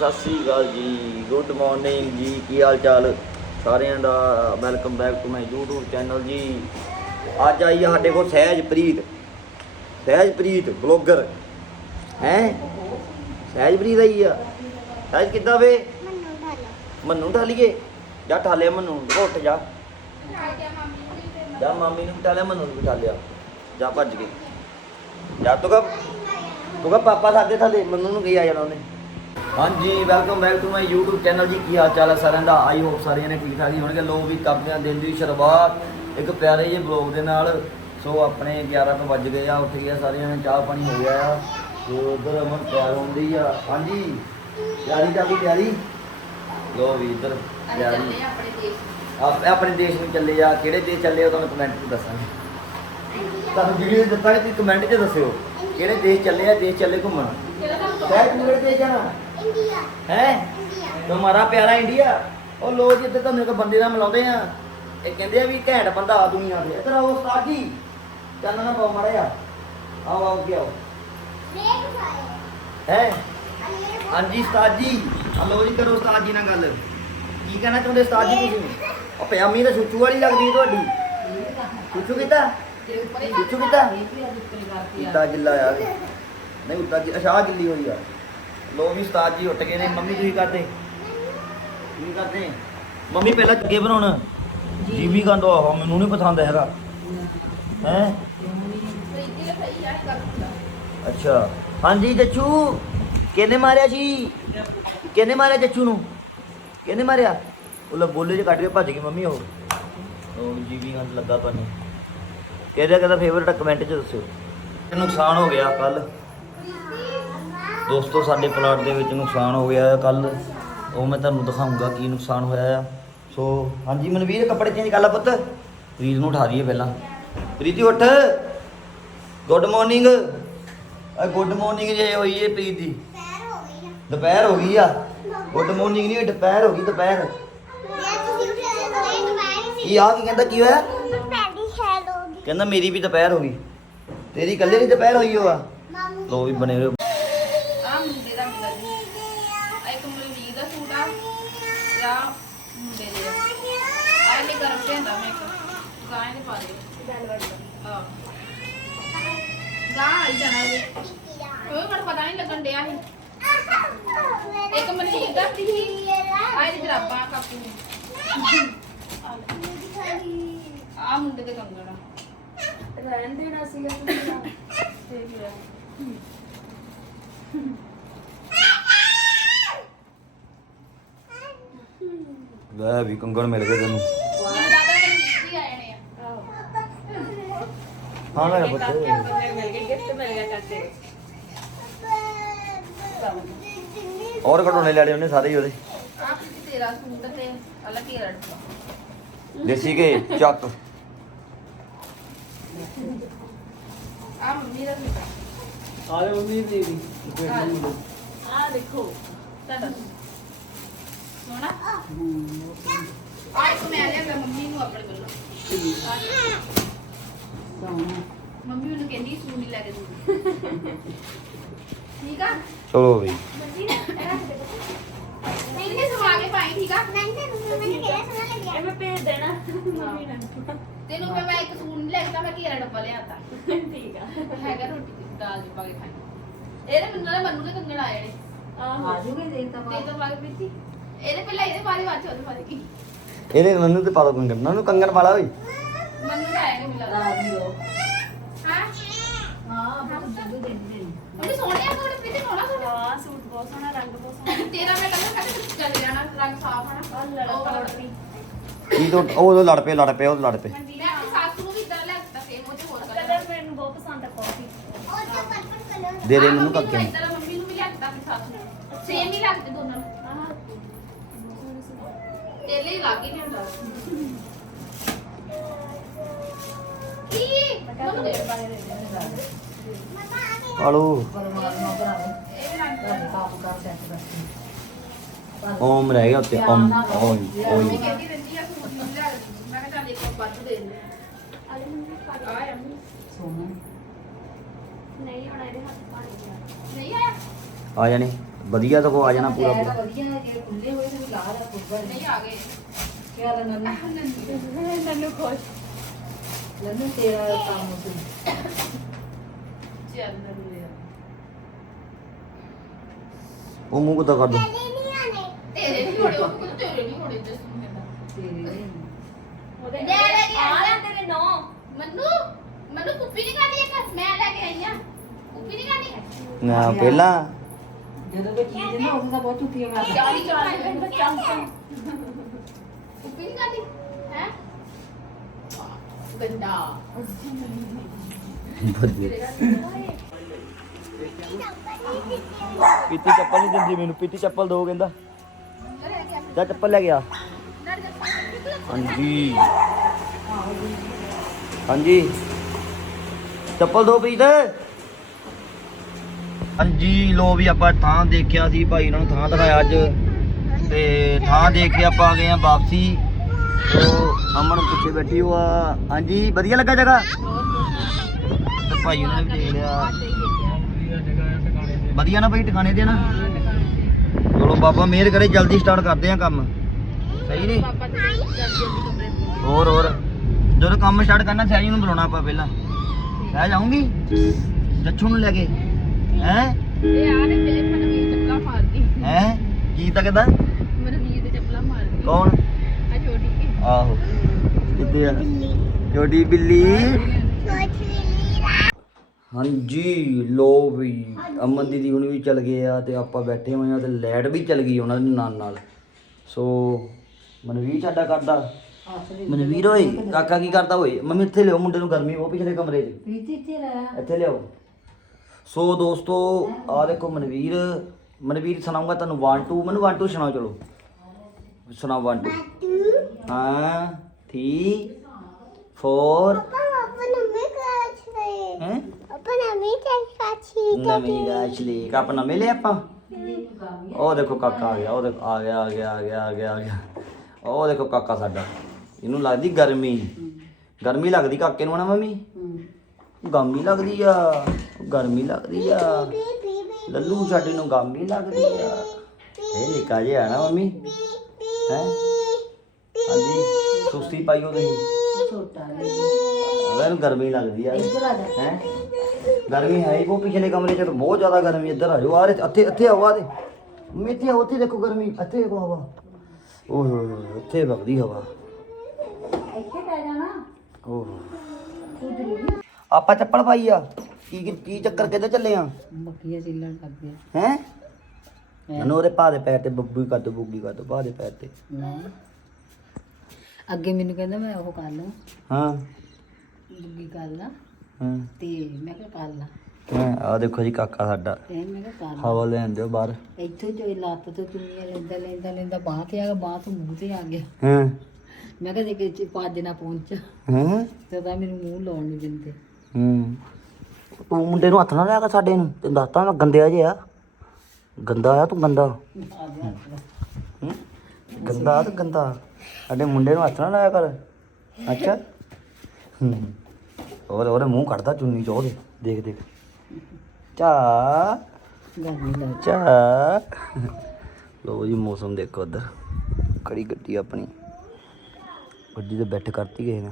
ਸਤਿ ਸ੍ਰੀ ਅਕਾਲ ਜੀ good morning ਜੀ ਕੀ ਹਾਲ ਚਾਲ? ਸਾਰਿਆਂ ਦਾ welcome back to my YouTube channel ਜੀ। ਅੱਜ ਆਈ ਆ ਸਾਡੇ ਕੋਲ ਸਹਿਜਪ੍ਰੀਤ ਸਹਿਜਪ੍ਰੀਤ ਬਲੌਗਰ ਹੈ? ਸਹਿਜਪ੍ਰੀਤ ਆਈ ਆ। ਸਹਿਜ ਕਿੱਦਾਂ ਵੇ? ਮੰਨੂ ਢਾਲੀਏ। ਜਾ ਠਾਲਿਆ ਮੰਨੂ ਉੱਠ ਜਾ। ਜਾ ਮਾਮੀ ਨੂੰ ਬਿਠਾ ਲਿਆ ਮੰਨੂ ਨੂੰ ਬਿਠਾ ਲਿਆ। ਜਾ ਭੱਜ ਕੇ। ਜਾ ਤੂੰ ਕਹ ਤੂੰ ਕਹ ਪਾਪਾ ਸਾਡੇ ਥੱਲੇ ਮੰਨੂ ਨੂੰ ਗਈ ਆ ਜਾਣਾ ਉਹਨੇ। ਹਾਂਜੀ welcome back to my YouTube channel ਜੀ। ਕੀ ਹਾਲ ਚਾਲ ਹੈ ਸਾਰਿਆਂ ਦਾ? ਆਈ ਹੋਪ ਸਾਰਿਆਂ ਨੇ ਠੀਕ ਠਾਕ ਹੀ ਹੋਣਗੇ। ਲੋ ਵੀ ਕਰਦੇ ਹਾਂ ਦਿਨ ਦੀ ਸ਼ੁਰੂਆਤ। ਇੱਕ ਪਿਆਰੇ ਜਿਹੇ ਬਲੌਗ ਦੇ ਨਾਲ। ਸੋ ਆਪਣੇ 11 ਤੋਂ ਵੱਜ ਗਏ ਆ ਉੱਠ ਗਿਆ ਸਾਰਿਆਂ ਨੇ। ਚਾਹ ਪਾਣੀ ਹੋ ਗਿਆ ਆ। ਤੇ ਉਧਰ ਅਮਨ ਤਿਆਰ ਹੁੰਦੀ ਆ। ਹਾਂਜੀ ਤਿਆਰੀ ਚਾਹੀ ਤਿਆਰੀ? ਲੋ ਵੀ ਇੱਧਰ ਤਿਆਰੀ। ਆਪਣੇ ਦੇਸ਼ ਆਪ ਆਪਣੇ ਦੇਸ਼ ਨੂੰ ਚੱਲੇ ਆ। ਕਿਹੜੇ ਦੇਸ਼ ਚੱਲੇ ਆ ਤੁਹਾਨੂੰ ਕਮੈਂਟ 'ਚ ਦੱਸਾਂਗੇ। ਤੁਹਾਨੂੰ ਵੀਡੀਓ 'ਚ ਦਿੱਤਾ ਤੁਸੀਂ ਕਮੈਂਟ 'ਚ ਦੱਸਿਓ। ਕਿਹੜੇ ਦੇਸ਼ ਚੱਲੇ ਆ? ਦੇਸ਼ ਚੱਲੇ ਘੁੰਮਣ। ਤੂੰ ਕਿਹੜੇ ਦੇਸ਼ ਜਾਣਾ ਹੈ? ਤੁਹਾਡਾ ਪਿਆਰਾ ਇੰਡੀਆ। ਉਹ ਲੋਕ ਜਿੱਥੇ ਤੁਹਾਨੂੰ ਇੱਕ ਬੰਦੇ ਨਾਲ ਮਿਲਾਉਂਦੇ ਆ ਇਹ ਕਹਿੰਦੇ ਆ ਵੀ ਘੈਂਟ ਬੰਦਾ ਆ ਦੁਨੀਆ ਤੇ। ਇੱਧਰ ਆਓ ਉਸਤਾਦ ਜੀ ਚੱਲ ਨਾ ਪਾਓ ਮੜਿਆ ਆਓ ਆਓ ਕੀ ਆਓ। ਹੈ? ਹਾਂਜੀ ਉਸਤਾਦ ਜੀ। ਹਲੋ ਜੀ ਕਰੋ ਉਸਤਾਦ ਜੀ ਨਾਲ ਗੱਲ। ਕੀ ਕਹਿਣਾ ਚਾਹੁੰਦੇ ਉਸਤਾਦ ਜੀ ਤੁਸੀਂ? ਉਹ ਪਜਾਮੀ ਤਾਂ ਸੁੱਚੂ ਵਾਲੀ ਲੱਗਦੀ ਹੈ ਤੁਹਾਡੀ। ਸੁੱਚੂ ਕਿੱਦਾਂ? ਸੁੱਚੂ ਕਿੱਦਾਂ? ਉੱਤਾ ਗਿੱਲਾ ਆ। ਨਹੀਂ ਉੱਤਾ ਗਿ- ਅੱਛਾ ਆਹ ਗਿੱਲੀ ਹੋਈ ਆ। ਲੋ ਵੀ ਉਸਤਾਦ ਜੀ ਉੱਠ ਗਏ ਨੇ। ਮੰਮੀ ਤੁਸੀਂ ਕਰਦੇ? ਕੀ ਕਰਦੇ? ਮੰਮੀ ਪਹਿਲਾਂ ਅੱਗੇ ਬਣਾਉਣ। ਜੀ। ਵੀ ਗੰਦ ਆਹ ਮੈਨੂੰ ਨਹੀਂ ਪਸੰਦ ਹੈਗਾ। ਹੈ? ਅੱਛਾ। ਹਾਂਜੀ ਜੱਚੂ। ਕਿਹਨੇ ਮਾਰਿਆ ਜੀ? ਕਿਹਨੇ ਮਾਰਿਆ ਜੱਚੂ ਨੂੰ? ਕਿਹਨੇ ਮਾਰਿਆ? ਉਹ ਲ ਬੋਲੇ ਚ ਕੱਢ ਕੇ ਭੱਜ ਗਈ ਮੰਮੀ ਉਹ। ਉਹ ਜੀ ਵੀ ਗੰਦ ਲੱਗਾ ਤੁਹਾਨੂੰ। ਕਿਹਦਾ ਕਿਹਦਾ ਫੇਵਰਟ ਕਮੈਂਟ ਚ ਦੱਸਿਓ। ਨੁਕਸਾਨ ਹੋ ਗਿਆ ਕੱਲ ਦੋਸਤੋ ਸਾਡੇ ਪਲਾਟ ਦੇ ਵਿੱਚ ਨੁਕਸਾਨ ਹੋ ਗਿਆ ਕੱਲ। ਉਹ ਮੈਂ ਤੁਹਾਨੂੰ ਦਿਖਾਉਂਗਾ ਕੀ ਨੁਕਸਾਨ ਹੋਇਆ ਆ। ਸੋ ਹਾਂਜੀ ਮਨਵੀਰ ਕੱਪੜੇ ਚੇਂਜ ਕਰ ਲੈ ਪੁੱਤ। ਪ੍ਰੀਤ ਨੂੰ ਉਠਾ ਦਈਏ ਪਹਿਲਾਂ। ਪ੍ਰੀਤੀ ਉੱਠ। ਗੁੱਡ ਮਾਰਨਿੰਗ ਆ ਗੁੱਡ ਮਾਰਨਿੰਗ ਜੇ ਹੋਈ ਏ ਪ੍ਰੀਤ ਦੀ ਦੁਪਹਿਰ ਹੋ ਗਈ ਆ। ਗੁੱਡ ਮਾਰਨਿੰਗ ਨਹੀਂ ਦੁਪਹਿਰ ਹੋ ਗਈ ਦੁਪਹਿਰ। ਕੀ ਆ ਕੀ ਕਹਿੰਦਾ ਕੀ ਹੋਇਆ? ਕਹਿੰਦਾ ਮੇਰੀ ਵੀ ਦੁਪਹਿਰ ਹੋ ਗਈ। ਤੇਰੀ ਇਕੱਲੇ ਦੀ ਦੁਪਹਿਰ ਹੋਈ ਹੋ ਆ ਲੋ ਵੀ ਬਣੇ ਰਹੋ ਆ ਮੁੰਡੇ ਦਾ ਹੁੰਦਾ ਜੀ। ਆ ਇੱਕ ਮਲਵੀਰ ਦਾ ਸੂਟ ਆ। ਆ ਮੁੰਡੇ ਦੇ ਆ। ਆ ਇਹਨੇ ਗਰਮ ਭੇਂਦਾ ਮੈਂ ਇੱਕ ਗਾਂ ਇਹਨੇ ਪਾ ਦੇ ਆ ਗਾਂ ਆਈ ਜਾਣਾ ਇਹ। ਉਹ ਮੈਨੂੰ ਪਤਾ ਨਹੀਂ ਲੱਗਣ ਡਿਆ ਸੀ। ਇੱਕ ਮਲਵੀਰ ਦਾ ਸੀ। ਆ ਇਹਦੀ ਜਰਾਬਾਂ ਕਾਪੀ ਆ ਮੁੰਡੇ ਦੇ ਕੰਗਣ ਰਹਿਣ ਦੇਣਾ ਸੀਗਾ ਤੇ ਫਿਰ ਲੈ ਵੀ ਕੰਗਣ ਮਿਲ ਗਏ ਤੈਨੂੰ। ਹਾਂ ਲੈ ਪੁੱਤ। ਔਰ ਘਟੋਣੇ ਲੈ ਲਏ ਉਹਨੇ ਸਾਰੇ ਹੀ ਉਹਦੇ। ਤੇਰਾ ਸੂਟ ਤੇ ਅਲੱਗ ਹੀ ਰੜਦਾ ਦੇਸੀ ਕੇ ਚੱਕ। ਆ ਮੰਮੀ ਦਾ ਸੂਟ ਆਲੇ ਮੰਮੀ ਦੀ ਦੀ ਆ ਆ ਦੇਖੋ ਤੁਹਾਡਾ ਸੋਣਾ ਆ ਇੱਕ ਮੈਂ ਲਿਆ ਮੈਂ ਮੰਮੀ ਨੂੰ ਆਪਣੇ ਕੋਲ। ਮੰਮੀ ਮੈਨੂੰ ਕਹਿੰਦੀ ਸੂਟ ਨਹੀਂ ਲੈ ਕੇ ਦੂੰਗੀ ਠੀਕ ਆ? ਚਲੋ ਬਈ ਇਹਨੇ ਸਵਾ ਕੇ ਪਾਈ ਠੀਕ ਆ? ਇਹ ਮੈਂ ਭੇਜ ਦੇਣਾ। ਮੰਮੀ ਨੂੰ ਤੈਨੂੰ ਮੈਂ ਇੱਕ ਸੂਟ ਨਹੀਂ ਲੈ ਕੇ ਤਾਂ ਮੈਂ ਘੇਰਾ ਡੱਬਾ ਲਿਆਤਾ। ਠੀਕ ਆ। ਹੈਗਾ ਰੋਟੀ। ਕੇ ਇਹਦੇ ਮੈਨੂੰ ਨਾਲੇ ਮੰਨੂ ਦੇ ਕੰਗਣ ਆਏ ਨੇ। ਆਹੋ। ਤੇ ਤਾਂ ਪਾ ਕੇ ਪੀਤੀ। ਇਹਦੇ ਪਹਿਲਾਂ ਇਹਦੇ ਬਾਰੇ ਬਾਅਦ ਚ ਉਹਦੇ ਬਾਰੇ ਕੀ ਇਹਨੇ ਮੈਨੂੰ ਤੇ ਪਾ ਦੋ ਕੰਗਣ। ਮੈਨੂੰ ਕੰਗਣ ਵਾਲਾ ਓਏ। ਮੰਨੂ ਦਾ ਆਇਆ ਨਹੀਂ ਮਿਲਦਾ ਹਾਂ? ਉਹ ਸੋਹਣਿਆ ਸੋਹਣੇ ਪ੍ਰੀਤੀ ਸੋਹਣਾ ਸੋਹਣਾ ਹਾਂ ਸੂਟ ਬਹੁਤ ਸੋਹਣਾ ਰੰਗ ਬਹੁਤ ਸੋਹਣਾ। ਤੇਰਾ ਮੈਂ ਕਹਿੰਦਾ ਕਿ ਚੱਲ ਜਾਣਾ ਰੰਗ ਸਾਫ਼ ਆ ਹਨਾ ਲੜਾ ਉਹ ਤੋਂ ਉਦੋਂ ਲੜ ਪਏ ਲੜ ਪਏ ਉਹ ਲੜ ਪਏ। ਨੂੰ ਵੀ ਇਦਾਂ ਲੈ ਦਿੱਤਾ ਸੇਮ ਉਹ ਤੇ ਹੋਰ ਕਲਰ ਕਲਰ ਮੈਨੂੰ ਬਹੁਤ ਪਸੰਦ ਆ ਕਾਫੀ ਦੇ ਦੇ ਮੈਨੂੰ ਕੱਕੇ ਮੰਮੀ ਨੂੰ ਵੀ ਲੈ ਦਿੱਤਾ ਆਪਣੀ ਸੱਸ ਨੂੰ। ਸੇਮ ਹੀ ਲੱਗਦੇ ਦੋਨਾਂ ਨੂੰ। ਆਹ ਤੇਰੇ ਲਈ ਲੱਗ ਹੀ ਨਹੀਂ ਹੁੰਦਾ ਕੀ? ਮੈਨੂੰ ਦੇ। ਬਾਰੇ ਦੇ ਦੇਣਾ ਆਲੋ। ਇਹ ਰੰਗ ਓਮ ਰਹਿ ਗਿਆ ਉੱਤੇ ਓਮ। ਓਏ ਮੰਮੀ ਓਏ ਕਹਿੰਦੀ ਰਹਿੰਦੀ ਆ ਸੂਟ ਨੂੰ। ਮੈਂ ਕਿਹਾ ਚੱਲ ਇੱਕ ਵੱਧ ਦੇ ਦੇ ਅਲੇ ਮੰਮੀ ਪਾ ਦੇ। ਆ ਅੰਮੀ ਨਹੀਂ ਹੁਣ ਇਹਦੇ ਹੱਥ ਪਾਣੀ ਗਿਆ ਨਹੀਂ ਆਇਆ? ਆ ਜਾਣੀ। ਵਧੀਆ ਤਾਂ ਕੋ ਆ ਜਾਣਾ ਪੂਰਾ ਪੂਰਾ। ਨਹੀਂ ਆ ਗਏ। ਨੰਨੂ? ਖੁਸ਼। ਚੱਲ ਨੰਨੂ ਦੇ ਉਹ ਮੂੰਹ ਕੁੱਤਾ ਕਰ ਦੋ ਤੇਰੇ ਨਹੀਂ ਹੋੜੇ ਉਹ ਕਹਿੰਦਾ ਤੇਰੇ ਨਹੀਂ ਹੋੜੇ ਜਸੂ ਕਹਿੰਦਾ ਉਹਦੇ ਲੈ ਲੈ ਕੇ ਆ ਆਇਆ। ਤੇਰੇ ਨੌ। ਮੰਨੂ? ਮੰਨੂ ਕੁੱਪੀ ਨਹੀਂ ਖਾਣੀ ਇੱਕ ਮੈਂ ਲੈ ਕੇ ਆਈ ਆ। ਕੁੱਪੀ ਨਹੀਂ ਖਾਣੀ ਨਾ ਪਹਿਲਾਂ। ਜਦੋਂ ਕੋਈ ਚੀਜ਼ ਨਾ ਉਹਦਾ ਬਹੁਤ ਚੁੱਕੀਆਂ ਮਾਰਦਾ। ਚਾਲੀ ਚਾਲੀ ਬੱਚਾ ਕੁੱਪੀ ਨਹੀਂ ਖਾਣੀ ਹੈ? ਗੰਦਾ। ਪੀਤੀ ਚੱਪਲ ਨਹੀਂ ਦਿੰਦੀ ਮੈਨੂੰ। ਪੀਤੀ ਚੱਪਲ ਦੋ ਕਹਿੰਦਾ। ਜਾ ਚੱਪਲ ਲੈ ਗਿਆ ਹਾਂਜੀ। ਹਾਂਜੀ। ਚੱਪਲ ਦੋ ਪ੍ਰੀਤ। ਹਾਂਜੀ ਲੋ ਵੀ ਆਪਾਂ ਥਾਂ ਦੇਖਿਆ ਸੀ ਭਾਈ ਉਹਨਾਂ ਨੂੰ ਥਾਂ ਦਿਖਾਇਆ ਅੱਜ। ਤੇ ਥਾਂ ਦੇਖ ਕੇ ਆਪਾਂ ਆ ਗਏ ਆ ਵਾਪਸੀ। ਤੋ ਅਮਨ ਪਿੱਛੇ ਬੈਠੀ ਹੋਆ। ਹਾਂਜੀ ਵਧੀਆ ਲੱਗਾ ਜਗ੍ਹਾ? ਤੇ ਭਾਈ ਉਹਨਾਂ ਨੇ ਵੀ ਦੇਖ ਲਿਆ। ਵਧੀਆ ਨਾ ਭਾਈ ਟਿਕਾਣੇ ਤੇ ਨਾ? ਚਲੋ ਬਾਬਾ ਮਿਹਰ ਕਰੇ ਜਲਦੀ ਸਟਾਰਟ ਕਰਦੇ ਆ ਕੰਮ। ਸਹੀ ਨਹੀਂ? ਹੋਰ ਹੋਰ। ਜਦੋਂ ਕੰਮ ਸਟਾਰਟ ਕਰਨਾ ਸਹਿਜ ਨੂੰ ਬੁਲਾਉਣਾ ਆਪਾਂ ਪਹਿਲਾਂ। ਸਹਿਜ ਆਉਂਗੀ ਜੱਛੂ ਨੂੰ ਲੈ ਕੇ। ਹੈ? ਮਨਵੀਰ ਚੱਪਲਾ ਗਈ ਹੈ? ਕੀ ਤਾਂ ਕਹਿੰਦਾ? ਮਨਵੀਰ ਦੇ ਚੱਪਲਾ ਮਾਰ ਗਈ ਕੌਣ? ਆ ਛੋਟੀ ਆਹੋ। ਕਿੱਥੇ ਆ? ਛੋਟੀ ਬਿੱਲੀ। ਹਾਂਜੀ ਲੋ ਵੀ ਅਮਨ ਦੀਦੀ ਹੁਣ ਵੀ ਚਲ ਗਏ ਆ ਤੇ ਆਪਾਂ ਬੈਠੇ ਹੋਏ ਆ ਤੇ ਲਾਈਟ ਵੀ ਚਲ ਗਈ ਉਹਨਾਂ ਦੇ ਨਾਲ ਨਾਲ। ਸੋ ਮਨਵੀਰ ਸਾਡਾ ਕਰਦਾ। ਮਨਵੀਰ ਓਏ ਕਾਕਾ ਕੀ ਕਰਦਾ ਓਏ? ਮੰਮੀ ਇੱਥੇ ਲਿਓ ਮੁੰਡੇ ਨੂੰ ਗਰਮੀ ਉਹ ਪਿਛਲੇ ਕਮਰੇ 'ਚ। ਪ੍ਰੀਤੀ ਰਹਿ। ਇੱਥੇ ਲਿਆਓ। ਸੋ ਦੋਸਤੋ ਆ ਦੇਖੋ ਮਨਵੀਰ। ਮਨਵੀਰ ਸੁਣਾਉਂਗਾ ਤੁਹਾਨੂੰ 1 2 ਮੈਨੂੰ 1 2 ਸੁਣਾਓ ਚਲੋ। ਸੁਣਾਓ 1 2 ਹਾਂ 3 4 ਹੈ? ਨਵੀਂ ਗਾਛ ਲਈ ਕੱਪ ਨਵੇਂ ਲਿਆ ਆਪਾਂ? ਉਹ ਦੇਖੋ ਕਾਕਾ ਆ ਗਿਆ ਉਹ ਦੇਖੋ ਆ ਗਿਆ ਆ ਗਿਆ ਆ ਗਿਆ ਆ ਗਿਆ। ਉਹ ਦੇਖੋ ਕਾਕਾ ਸਾਡਾ। ਇਹਨੂੰ ਲੱਗਦੀ ਗਰਮੀ। ਗਰਮੀ ਲੱਗਦੀ ਕਾਕੇ ਨੂੰ ਨਾ ਮੰਮੀ? ਗਰਮੀ ਲੱਗਦੀ ਆ ਗਰਮੀ ਲੱਗਦੀ ਆ। ਲੱਲੂ ਸਾਡੇ ਨੂੰ ਗਰਮੀ ਲੱਗਦੀ ਆ। ਇਹ ਨਿੱਕਾ ਜਿਹਾ ਨਾ ਮੰਮੀ। ਹੈ? ਹਾਂਜੀ ਸੁਸਤੀ ਪਾਈ ਛੋਟਾ ਹੈ ਇਹਨੂੰ ਗਰਮੀ ਲੱਗਦੀ ਆ। ਇੱਧਰ ਆ ਜਾ। ਹੈ? ਗਰਮੀ ਹੈ ਹੀ ਉਹ ਪਿਛਲੇ ਕਮਰੇ ਚ ਤਾਂ ਬਹੁਤ ਜ਼ਿਆਦਾ ਗਰਮੀ ਇੱਧਰ ਆ ਜਾਓ ਆ ਰੇ ਇੱਥੇ ਇੱਥੇ ਆਓ ਆ ਦੇ ਮੇਥੇ ਆਓ ਉੱਥੇ ਦੇਖੋ ਗਰਮੀ। ਇੱਥੇ ਦੇਖੋ ਹਵਾ। ਓਏ ਹੋਏ ਹੋਏ ਉੱਥੇ ਵਗਦੀ ਹਵਾ। ਇੱਥੇ ਪੈ ਜਾਣਾ। ਓਹ। ਆਪਾਂ ਚੱਪਲ ਪਾਈ ਆ। ਕੀ ਕੀ- ਚੱਕਰ ਕਿੱਧਰ ਚੱਲੇ ਆ? ਮੱਕੀਆਂ ਚਿੱਲਣ ਕਰਦੇ ਹੈ? ਇਹਨੂੰ ਉਹਦੇ ਪਾ ਦੇ ਪੈਰ ਤੇ ਬੱਬੂ ਕਰ ਦੋ ਬੁੱਗੀ ਕਰ ਦੋ ਪਾ ਦੇ ਪੈਰ ਤੇ। ਨਾ ਅੱਗੇ ਮੈਨੂੰ ਕਹਿੰਦਾ ਮੈਂ ਉਹ ਕਰ ਲਾਂ ਹਾਂ। ਦੁੱਗੀ ਕਰ ਲਾਂ। ਹਾਂ। ਤੇ ਮੈਂ ਕਿਹਾ ਕਰ ਲਾਂ। ਹਾਂ ਆ ਦੇਖੋ ਜੀ ਕਾਕਾ ਸਾਡਾ। ਤੇ ਮੈਂ ਕਿਹਾ ਕਰ ਲਾਂ। ਹਵਾ ਲੈਣ ਦਿਓ ਬਾਹਰ। ਇੱਥੋਂ ਜੋ ਲੱਤ ਤੋਂ ਚੁੰਨੀਆਂ ਲੈਂਦਾ ਲੈਂਦਾ ਲੈਂਦਾ ਬਾਹ ਤੇ ਆ ਗਿਆ ਬਾਹ ਤੋਂ ਮੂੰਹ ਤੇ ਆ ਗਿਆ। ਹਾਂ? ਮੈਂ ਕਿਹਾ ਜੇ ਕਿ ਪੱਜ ਨਾ ਪਹੁੰਚ। ਹਾਂ? ਤੇ ਤਾਂ ਮੈਨੂੰ ਮੂੰਹ ਲਾਉਣ ਨਹੀਂ ਦਿੰਦੇ। ਹੂੰ। ਤੂੰ ਮੁੰਡੇ ਨੂੰ ਹੱਥ ਨਾ ਲਾਇਆ ਕਰ ਸਾਡੇ ਨੂੰ। ਤੈਨੂੰ ਦੱਸਤਾ ਮੈਂ ਗੰਦਿਆ ਜਿਹਾ। ਗੰਦਾ ਆ ਤੂੰ ਗੰਦਾ। ਹੂੰ? ਗੰਦਾ ਆ ਤੇ ਗੰਦਾ। ਸਾਡੇ ਮੁੰਡੇ ਨੂੰ ਹੱਥ ਨਾ ਲਾਇਆ ਕਰ। ਅੱਛਾ। ਹੂੰ। ਉਹਦੇ ਉਹਦੇ ਮੂੰਹ ਕੱਢਦਾ ਚੁੰਨੀ ਚੋਂ ਉਹਦੇ ਦੇਖ ਦੇਖ। ਚਾ। ਗਰਮੀ ਲੱਗ ਚਾ। ਲੋ ਜੀ ਮੌਸਮ ਦੇਖੋ ਉਧਰ। ਖੜੀ ਗੱਡੀ ਆਪਣੀ। ਗੱਡੀ ਤੇ ਬੈਠ ਕਰਤੀ ਗਏ ਨੇ।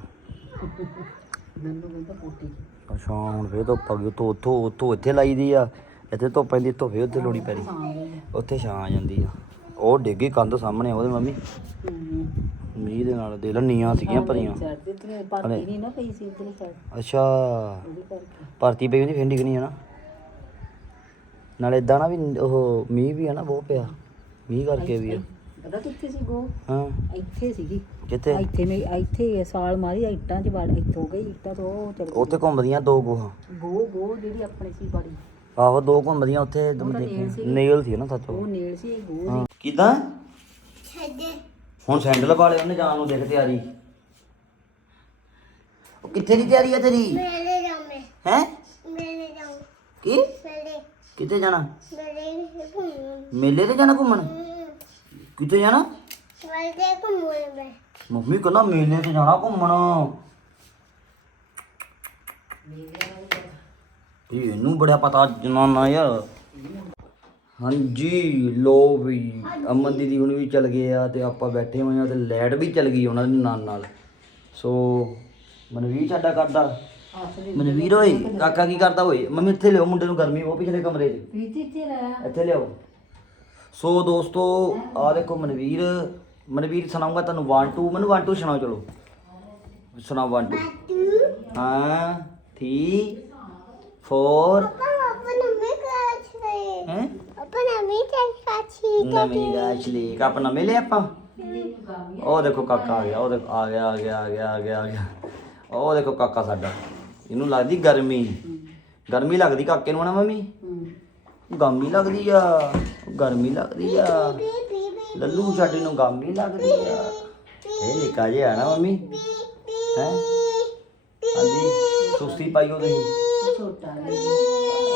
ਮੈਨੂੰ ਕਹਿੰਦਾ ਪੋਟੀ ਅੱਛਾ ਹੁਣ ਫੇਰ ਧੁੱਪ ਆ ਗਈ ਉੱਥੋਂ ਉੱਥੋਂ ਉੱਥੋਂ ਇੱਥੇ ਲਾਈ ਦੀ ਆ। ਇੱਥੇ ਧੁੱਪ ਪੈਂਦੀ ਇੱਥੋਂ ਫੇਰ ਉੱਥੇ ਲੋੜੀ ਹਾਂ ਗਈ ਉੱਥੇ ਛਾਂ ਆ ਜਾਂਦੀ ਆ। ਉਹ ਡਿੱਗੀ ਕੰਧ ਸਾਹਮਣੇ ਉਹਦੇ ਮੰਮੀ। ਮੀਂਹ ਦੇ ਨਾਲ ਦੇ ਨੀਆਂ ਸੀਗੀਆਂ ਭਰੀਆਂ। ਚੜਦੇ ਤੇ ਪਾਤੀ ਨਹੀਂ ਨਾ ਪਈ ਸੀ ਇਧਰ ਸਾਈਡ ਅੱਛਾ। ਭਰਤੀ ਪਈ ਹੁੰਦੀ ਫੇਰ ਡਿੱਗਣੀ ਆ ਨਾ। ਨਾਲੇ ਇਦਾਂ ਨਾ ਵੀ ਉਹ ਮੀਂਹ ਵੀ ਆ ਨਾ ਬਹੁਤ ਪਿਆ। ਮੀਂਹ ਕਰਕੇ ਵੀ ਆ। ਪਤਾ ਕਿੱਥੇ ਸੀ ਗੋ ਹਾਂ। ਇੱਥੇ ਸੀਗੀ। ਕਿੱਥੇ? ਆ ਇੱਥੇ ਮੈਂ ਇੱਥੇ ਸਾਲ ਮਾਰੀ ਆ ਇੱਟਾਂ 'ਚ ਵੜ ਇੱਥੋਂ ਗਈ ਇੱਟਾਂ ਤੋਂ ਉਹ ਚਲ ਗਈ। ਉੱਥੇ ਘੁੰਮਦੀਆਂ ਦੋ ਗੋਹਾ? ਗੋ ਗੋ ਜਿਹੜੀ ਆਪਣੇ ਸੀ ਬੜੀ। ਆਹੋ ਦੋ ਘੁੰਮਦੀਆਂ ਉੱਥੇ ਤੁਮ ਤਾਂ ਦੇਖੀ ਨੇਲ ਸੀ। ਸੀ ਨਾ ਸੱਚ ਉਹ। ਉਹ ਨੇਲ ਸੀ ਇਹ ਗੋ ਹਾਂ। ਕਿਦਾਂ? ਹੁਣ ਸੈਂਡਲ ਵਾਲੇ ਉਹਨੇ ਜਾਣ ਨੂੰ ਦੇਖ ਤਿਆਰੀ। ਉਹ ਕਿੱਥੇ ਦੀ ਤਿਆਰੀ ਆ ਤੇਰੀ? ਹੈ? ਕੀ? ਕਿੱਥੇ ਜਾਣਾ? ਮੇਲੇ ਤੇ ਜਾਣਾ ਘੁੰਮਣ? ਕਿੱਥੇ ਜਾਣਾ? ਮੰਮੀ ਕਹਿੰਦਾ ਮੇਲੇ ਤੇ ਜਾਣਾ ਘੁੰਮਣ। ਇਹ ਇਹਨੂੰ ਬੜਾ ਪਤਾ ਜਨਾਨਾ ਯਾਰ। ਹਾਂਜੀ ਲੋ ਵੀ ਅਮਨ ਦੀਦੀ ਹੁਣ ਵੀ ਚਲ ਗਏ ਆ ਤੇ ਆਪਾਂ ਬੈਠੇ ਹੋਏ ਆ ਤੇ ਲਾਈਟ ਵੀ ਚਲ ਗਈ ਉਹਨਾਂ ਦੇ ਨਾਲ ਨਾਲ। ਸੋ ਮਨਵੀਰ ਸਾਡਾ ਕਰਦਾ। ਮਨਵੀਰ ਓਏ ਕਾਕਾ ਕੀ ਕਰਦਾ ਓਏ? ਮੰਮੀ ਇੱਥੇ ਲਿਓ ਮੁੰਡੇ ਨੂੰ ਗਰਮੀ ਉਹ ਪਿਛਲੇ ਕਮਰੇ 'ਚ। ਇੱਥੇ ਲਿਆਓ ਸੋ ਦੋਸਤੋ ਆ ਦੇਖੋ ਮਨਵੀਰ। ਮਨਵੀਰ ਸੁਣਾਉਂਗਾ ਤੁਹਾਨੂੰ 1 2 ਮੈਨੂੰ 1 2 ਸੁਣਾਓ ਚਲੋ। ਸੁਣਾਓ 1 2 ਹਾਂ 3 4 ਹੈ? ਨਵੀਂ ਗਾਛ ਲਈ। ਕੱਪ ਨਵੇਂ ਲਿਆ ਆਪਾਂ? ਉਹ ਦੇਖੋ ਕਾਕਾ ਆ ਗਿਆ ਉਹ ਦੇਖੋ ਆ ਗਿਆ ਆ ਗਿਆ ਆ ਗਿਆ ਆ ਗਿਆ ਆ ਗਿਆ। ਉਹ ਦੇਖੋ ਕਾਕਾ ਸਾਡਾ। ਇਹਨੂੰ ਲੱਗਦੀ ਗਰਮੀ। ਗਰਮੀ ਲੱਗਦੀ ਕਾਕੇ ਨੂੰ ਨਾ ਮੰਮੀ? ਗਰਮੀ ਲੱਗਦੀ ਆ ਗਰਮੀ ਲੱਗਦੀ ਆ। ਲੱਲੂ ਸਾਡੇ ਨੂੰ ਗਰਮੀ ਲੱਗਦੀ। ਆ ਇਹ ਨਿੱਕਾ ਜਿਹਾ ਨਾ ਮੰਮੀ? ਹੈ? ਹਾਂਜੀ ਸੁਸਤੀ ਪਾਈ ਛੋਟਾ ਹੈ।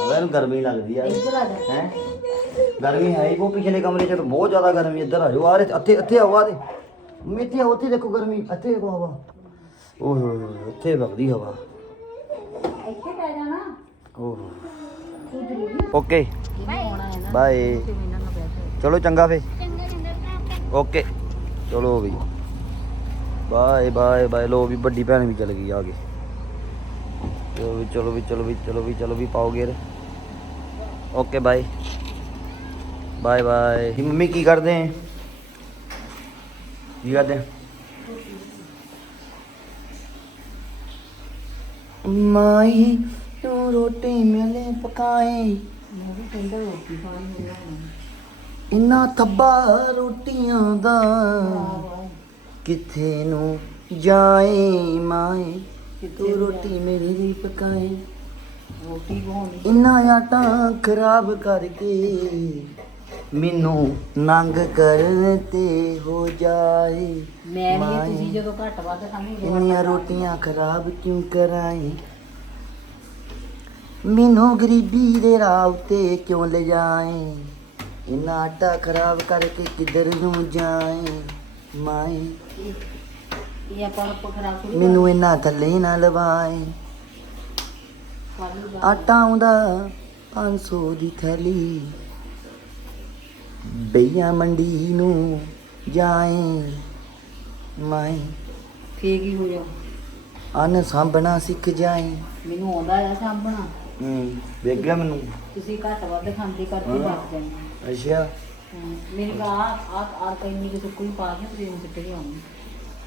ਉਹਨੂੰ ਗਰਮੀ ਲੱਗਦੀ ਆ। ਇੱਧਰ ਆ ਜਾ। ਹੈ? ਗਰਮੀ ਹੈ ਹੀ ਉਹ ਪਿਛਲੇ ਕਮਰੇ 'ਚ ਤਾਂ ਬਹੁਤ ਜ਼ਿਆਦਾ ਗਰਮੀ ਇੱਧਰ ਆ ਜਾਓ ਆ ਰਹੇ ਇੱਥੇ ਇੱਥੇ ਆਓ ਆ ਦੇ ਮੰਮੀ ਇੱਥੇ ਆਓ, ਉੱਥੇ ਦੇਖੋ ਗਰਮੀ। ਇੱਥੇ ਦੇਖੋ ਹਵਾ। ਓਏ ਹੋਏ ਹੋਏ ਇੱਥੇ ਵਗਦੀ ਹਵਾ। ਇੱਥੇ ਪੈ ਜਾਣਾ। ਓਹ। ਓਕੇ। ਹੈ ਬਾਏ। ਚਲੋ ਚੰਗਾ ਫੇ ਓਕੇ ਚਲੋ ਵੀ ਬਾਏ ਬਾਏ ਬਾਏ ਲੋ ਵੀ ਵੱਡੀ ਭੈਣ ਵੀ ਚਲ ਗਈ ਆ ਗਈ ਚਲੋ ਵੀ ਚਲੋ ਵੀ ਚਲੋ ਵੀ ਚਲੋ ਵੀ ਚਲੋ ਵੀ ਪਾਓ gear okay bye bye bye ਜੀ ਮੰਮੀ ਕੀ ਕਰਦੇ ਹੈ ਕੀ ਕਰਦੇ ਹੈ? ਮਾਈ ਤੂੰ ਰੋਟੀ ਮਿਲੇ ਪਕਾਏ ਮੈਂ ਵੀ ਕਹਿੰਦਾ ਰੋਟੀ ਖਾਣੀ ਹੋਣਾ ਇਨਾ ਥੱਬਾ ਰੋਟੀਆਂ ਦਾ। ਕਿੱਥੇ ਨੂੰ ਜਾਏ ਮਾਏ? ਤੂੰ ਰੋਟੀ ਮੇਰੀ ਲਈ ਪਕਾਏ। ਰੋਟੀ ਬਣਾਉਣੀ ਇਨਾ ਆਟਾ ਖਰਾਬ ਕਰਕੇ ਮੈਨੂੰ ਨੰਗ ਕਰ ਤੇ ਹੋ ਜਾਏ ਮੈਂ ਮਾਏ। ਤੁਸੀਂ ਜਦੋਂ ਘੱਟ ਵੱਧ ਖਾਣੀ ਇੰਨੀਆਂ ਰੋਟੀਆਂ ਖਰਾਬ ਕਿਉਂ ਕਰਾਏ? ਮੈਨੂੰ ਗਰੀਬੀ ਦੇ ਰਾਹ ਉਤੇ ਕਿਉਂ ਲੈ ਜਾਏ ਇਨਾ ਆਟਾ ਖਰਾਬ ਕਰਕੇ ਕਿੱਧਰ ਨੂੰ ਜਾਏ? ਮਾਏ ਇਹ ਆਪਾਂ ਨੂੰ ਖਰਾਬ ਮੈਨੂੰ ਇਨਾ ਥੱਲੇ ਨਾ ਲਵਾਏ। ਆਟਾ ਆਉਂਦਾ 500 ਦੀ ਥੈਲੀ। ਬਈਆ ਮੰਡੀ ਨੂੰ ਜਾਏ। ਮਾਏ ਫੇਕ ਹੀ ਹੋ ਜਾ ਅਨ ਸਾਂਭਣਾ ਸਿੱਖ ਜਾਏ। ਮੈਨੂੰ ਆਉਂਦਾ ਆ ਸਾਂਭਣਾ। ਹੂੰ ਵੇਖ ਗਿਆ ਮੈਨੂੰ। ਤੁਸੀਂ ਘੱਟ ਵੱਧ ਖਾਂਦੇ ਕਰਕੇ। ਬਚ ਜਾਂਦੇ ਅੱਛਾ। ਹਾਂ। ਮੇਰੀ ਆ ਆ ਆ ਪੈਣੀ ਕਿ ਕੋਈ ਪਾ ਕੇ ਤੁਸੀਂ ਸਿੱਟ ਕੇ ਆਉਂਦੇ